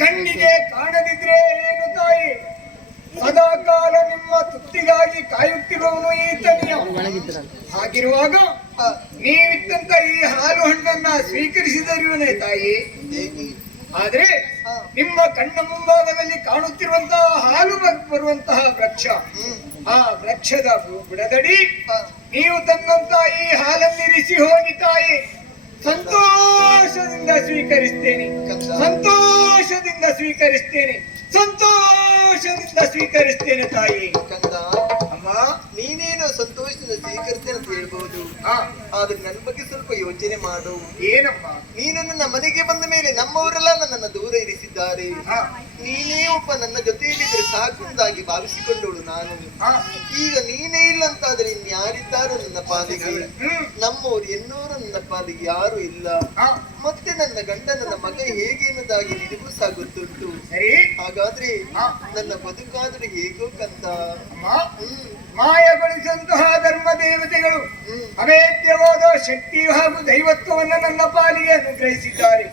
ಕಣ್ಣಿಗೆ ಕಾಣದಿದ್ರೆ ಏನು ತಾಯಿ, ಸದಾ ಕಾಲ ನಿಮ್ಮ ತೃಪ್ತಿಗಾಗಿ ಕಾಯುತ್ತಿರುವವನು ಈತನಿಯ. ಹಾಗಿರುವಾಗ ನೀವಿತ್ತಂತ ಈ ಹಾಲು ಹಣ್ಣನ್ನ ಸ್ವೀಕರಿಸಿದರಿವನೇ ತಾಯಿ. ಆದ್ರೆ ನಿಮ್ಮ ಕಣ್ಣ ಮುಂಭಾಗದಲ್ಲಿ ಕಾಣುತ್ತಿರುವಂತಹ ಹಾಲು ಬರುವಂತಹ ವೃಕ್ಷ, ಆ ವೃಕ್ಷದ ಬುಡದಡಿ ನೀವು ತನ್ನಂತ ಈ ಹಾಲನ್ನಿರಿಸಿ ಹೋಗಿ ತಾಯಿ, ಸಂತೋಷದಿಂದ ಸ್ವೀಕರಿಸ್ತೇನೆ, ಸಂತೋಷದಿಂದ ಸ್ವೀಕರಿಸ್ತೇನೆ, ಸಂತೋಷದಿಂದ ಸ್ವೀಕರಿಸ್ತೇನೆ ತಾಯಿ. ಕಂದ, ಅಮ್ಮ ನೀನೇನು ಸಂತೋಷದಿಂದ ಸ್ವೀಕರಿಸ್ತೇನೆ ಅಂತ ಹೇಳ್ಬಹುದು, ಆದ್ರೆ ನನ್ನ ಬಗ್ಗೆ ಸ್ವಲ್ಪ ಯೋಚನೆ ಮಾಡು. ಏನಮ್ಮ? ನೀನು ನನ್ನ ಮನೆಗೆ ಬಂದ ಮೇಲೆ ನಮ್ಮವರೆಲ್ಲ ನನ್ನನ್ನು ದೂರ ಇರಿಸಿದ್ದಾರೆ. ನೀನೇ ಒಬ್ಬ ನನ್ನ ಜೊತೆಯಲ್ಲಿದ್ರೆ ಸಾಕು ಎಂದಾಗಿ ಭಾವಿಸಿಕೊಂಡವಳು ನಾನು. ಈಗ ನೀನೇ ಇಲ್ಲ ಅಂತಾದ್ರೆ ಇನ್ಯಾರಿದ್ದಾರು ನನ್ನ ಪಾಲಿಗೆ? ನಮ್ಮವರು ಎನ್ನೋರು ನನ್ನ ಪಾಲಿಗೆ ಯಾರು ಇಲ್ಲ. ಮತ್ತೆ ನನ್ನ ಗಂಡ ನನ್ನ ಮಗ ಹೇಗೆ ಎನ್ನುವುದಾಗಿ ನಿನಗೂ ಸಹ ಗೊತ್ತುಂಟು. ಹಾಗಾದ್ರೆ ನನ್ನ ಬದುಕಾದ್ರೆ ಹೇಗೋ ಕಂದ. ಮಾಯಗೊಳಿಸಂತಹ ಧರ್ಮ ದೇವತೆಗಳು ಅವೇದ್ಯವಾದ ಶಕ್ತಿ ಹಾಗೂ ದೈವತ್ವವನ್ನು ನನ್ನ ಪಾಲಿಗೆ ಅನುಗ್ರಹಿಸಿದ್ದಾರೆ.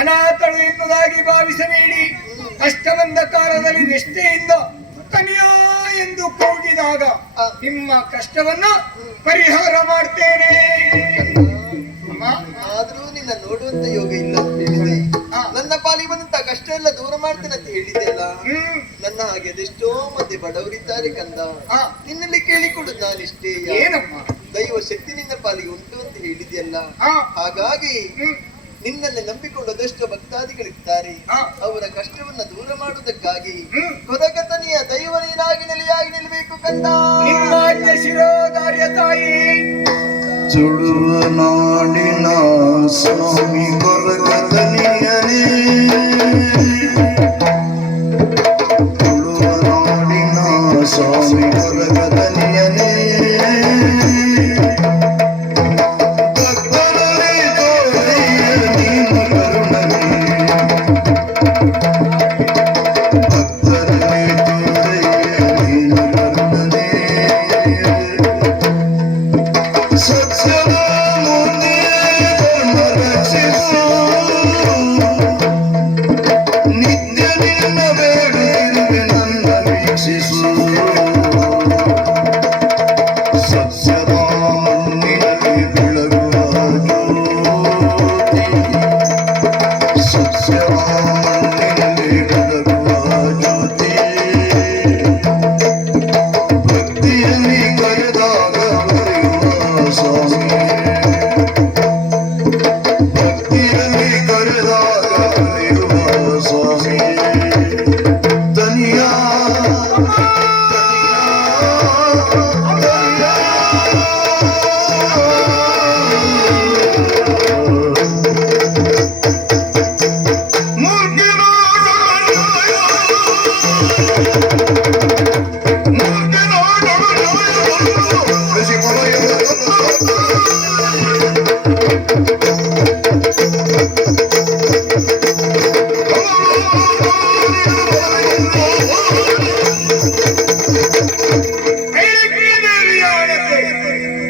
ಅನಾಥಳು ಎನ್ನುವುದಾಗಿ ಭಾವಿಸಬೇಡಿ. ಕಷ್ಟ ಬಂದ ಕಾಲದಲ್ಲಿ ನಿಷ್ಠೆಯಿಂದ ಕನ್ಯಾ ಎಂದು ಕೂಗಿದಾಗ ನಿಮ್ಮ ಕಷ್ಟವನ್ನು ಪರಿಹಾರ ಮಾಡ್ತೇನೆ. ಆದ್ರೂ ನಿನ್ನ ನೋಡುವಂತ ಯೋಗ ಇಲ್ಲ ಅಂತ ಹೇಳಿದೆ. ನನ್ನ ಪಾಲಿಗೆ ಬಂದಂತ ಕಷ್ಟ ಎಲ್ಲ ದೂರ ಮಾಡ್ತೇನೆ ಅಂತ ಹೇಳಿದೆಲ್ಲ. ನನ್ನ ಹಾಗೆ ಅದೆಷ್ಟೋ ಮಂದಿ ಬಡವರಿದ್ದಾರೆ ಕಂದ. ನಿನ್ನಲ್ಲಿ ಕೇಳಿಕೊಡುದು ನಾನಿಷ್ಟೇ, ಏನಮ್ಮ? ದೈವ ಶಕ್ತಿ ನಿನ್ನ ಪಾಲಿಗೆ ಉಂಟು ಅಂತ ಹೇಳಿದೆಯಲ್ಲ. ಹಾಗಾಗಿ ನಿನ್ನನ್ನು ನಂಬಿಕೊಂಡು ಅದೆಷ್ಟೋ ಭಕ್ತಾದಿಗಳಿದ್ದಾರೆ. ಅವರ ಕಷ್ಟವನ್ನ ದೂರ ಮಾಡುವುದಕ್ಕಾಗಿ ಕೊರಗತನಿಯ ದೈವ ನೀನಾಗಿ ನೆಲೆಯಾಗಿ ನಿಲ್ಲಬೇಕು ಕಂದ. ನಿಮ್ಮ ಶಿರೋಧಾರ್ಯ ತಾಯಿ. ತುಳುವ ನಾಡಿನ ಸ್ವಾಮಿ ಕೊರಗತನಿಯನೇ, ತುಳುವ ನಾಡಿನ ಸ್ವಾಮಿ ಕೊರಗತನಿಯನೇ, ಭಕ್ತರಲ್ಲಿ ತೋರೆಯ ನೀನು ಕರುಣನೆ, ಭಕ್ತರಲ್ಲಿ ತೋರೆಯ ನೀನು ಕರುಣನೆ, ಸತ್ಯದ ಮುಂದೆ ಧರ್ಮ ರಕ್ಷಿಸು, ನಿತ್ಯ ನಿನ್ನ ಬೇಡುತ್ತಿರುವೆ ನನ್ನ ವೀಕ್ಷಿಸು, ಸತ್ಯದ ಮಣ್ಣಿನಲ್ಲಿ ಬೆಳಗುವ ಜ್ಯೋತಿ, ಸತ್ಯದ ಮಣ್ಣಿನಲ್ಲಿ ಬೆಳಗುವ ಜ್ಯೋತಿ, ಭಕ್ತಿಯಲ್ಲಿ ಕರೆದಾಗ ಬರೆಯುವ ಸ್ವಾಮಿ, ಭಕ್ತಿಯಲ್ಲಿ ಕರೆದಾಗ ಬರೆಯುವ ಸ್ವಾಮಿ, ತನಿಯಾ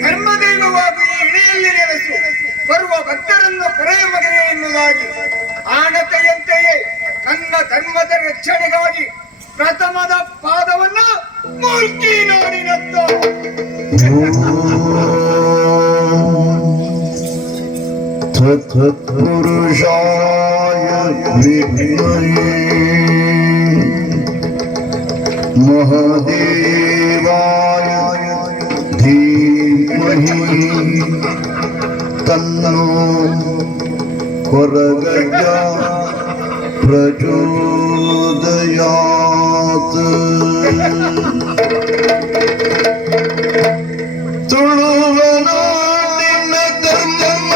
ಧರ್ಮದೈವವಾಗಿ ಈ ಇಳೆಯಲ್ಲಿ ನೆಲೆಸು, ಬರುವ ಭಕ್ತರನ್ನು ಪೊರೆಯ ಮಗನೆ ಎನ್ನುವುದಾಗಿ ಆಣತೆಯಂತೆಯೇ ನನ್ನ ಧರ್ಮದ ರಕ್ಷಣೆಗಾಗಿ ಪ್ರಥಮದ ಪಾದವನ್ನ ಮೂರ್ತಿ ನಾಡಿನತ್ತ ತತ್ಪುರುಷಾಯ ವಿದ್ಮಹೇ ಮಹಾದೇವಾಯ ಧೀಮಹಿ ತನ್ನೋ ಕೊರಗಜ್ಜ ಪ್ರಚೋದಯಾತ್. ತುಳುವ ನಾಡಿನ ಧರ್ಮ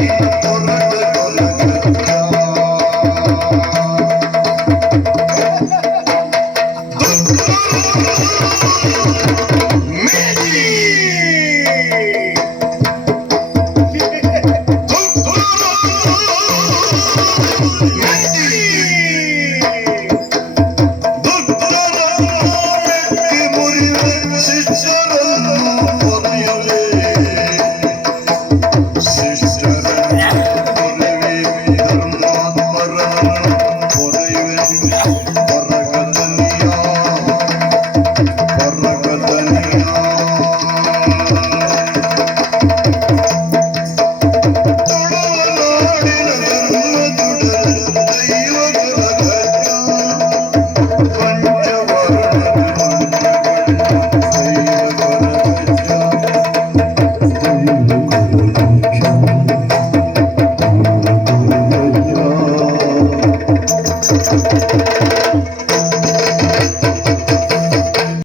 ನಿನ್ನ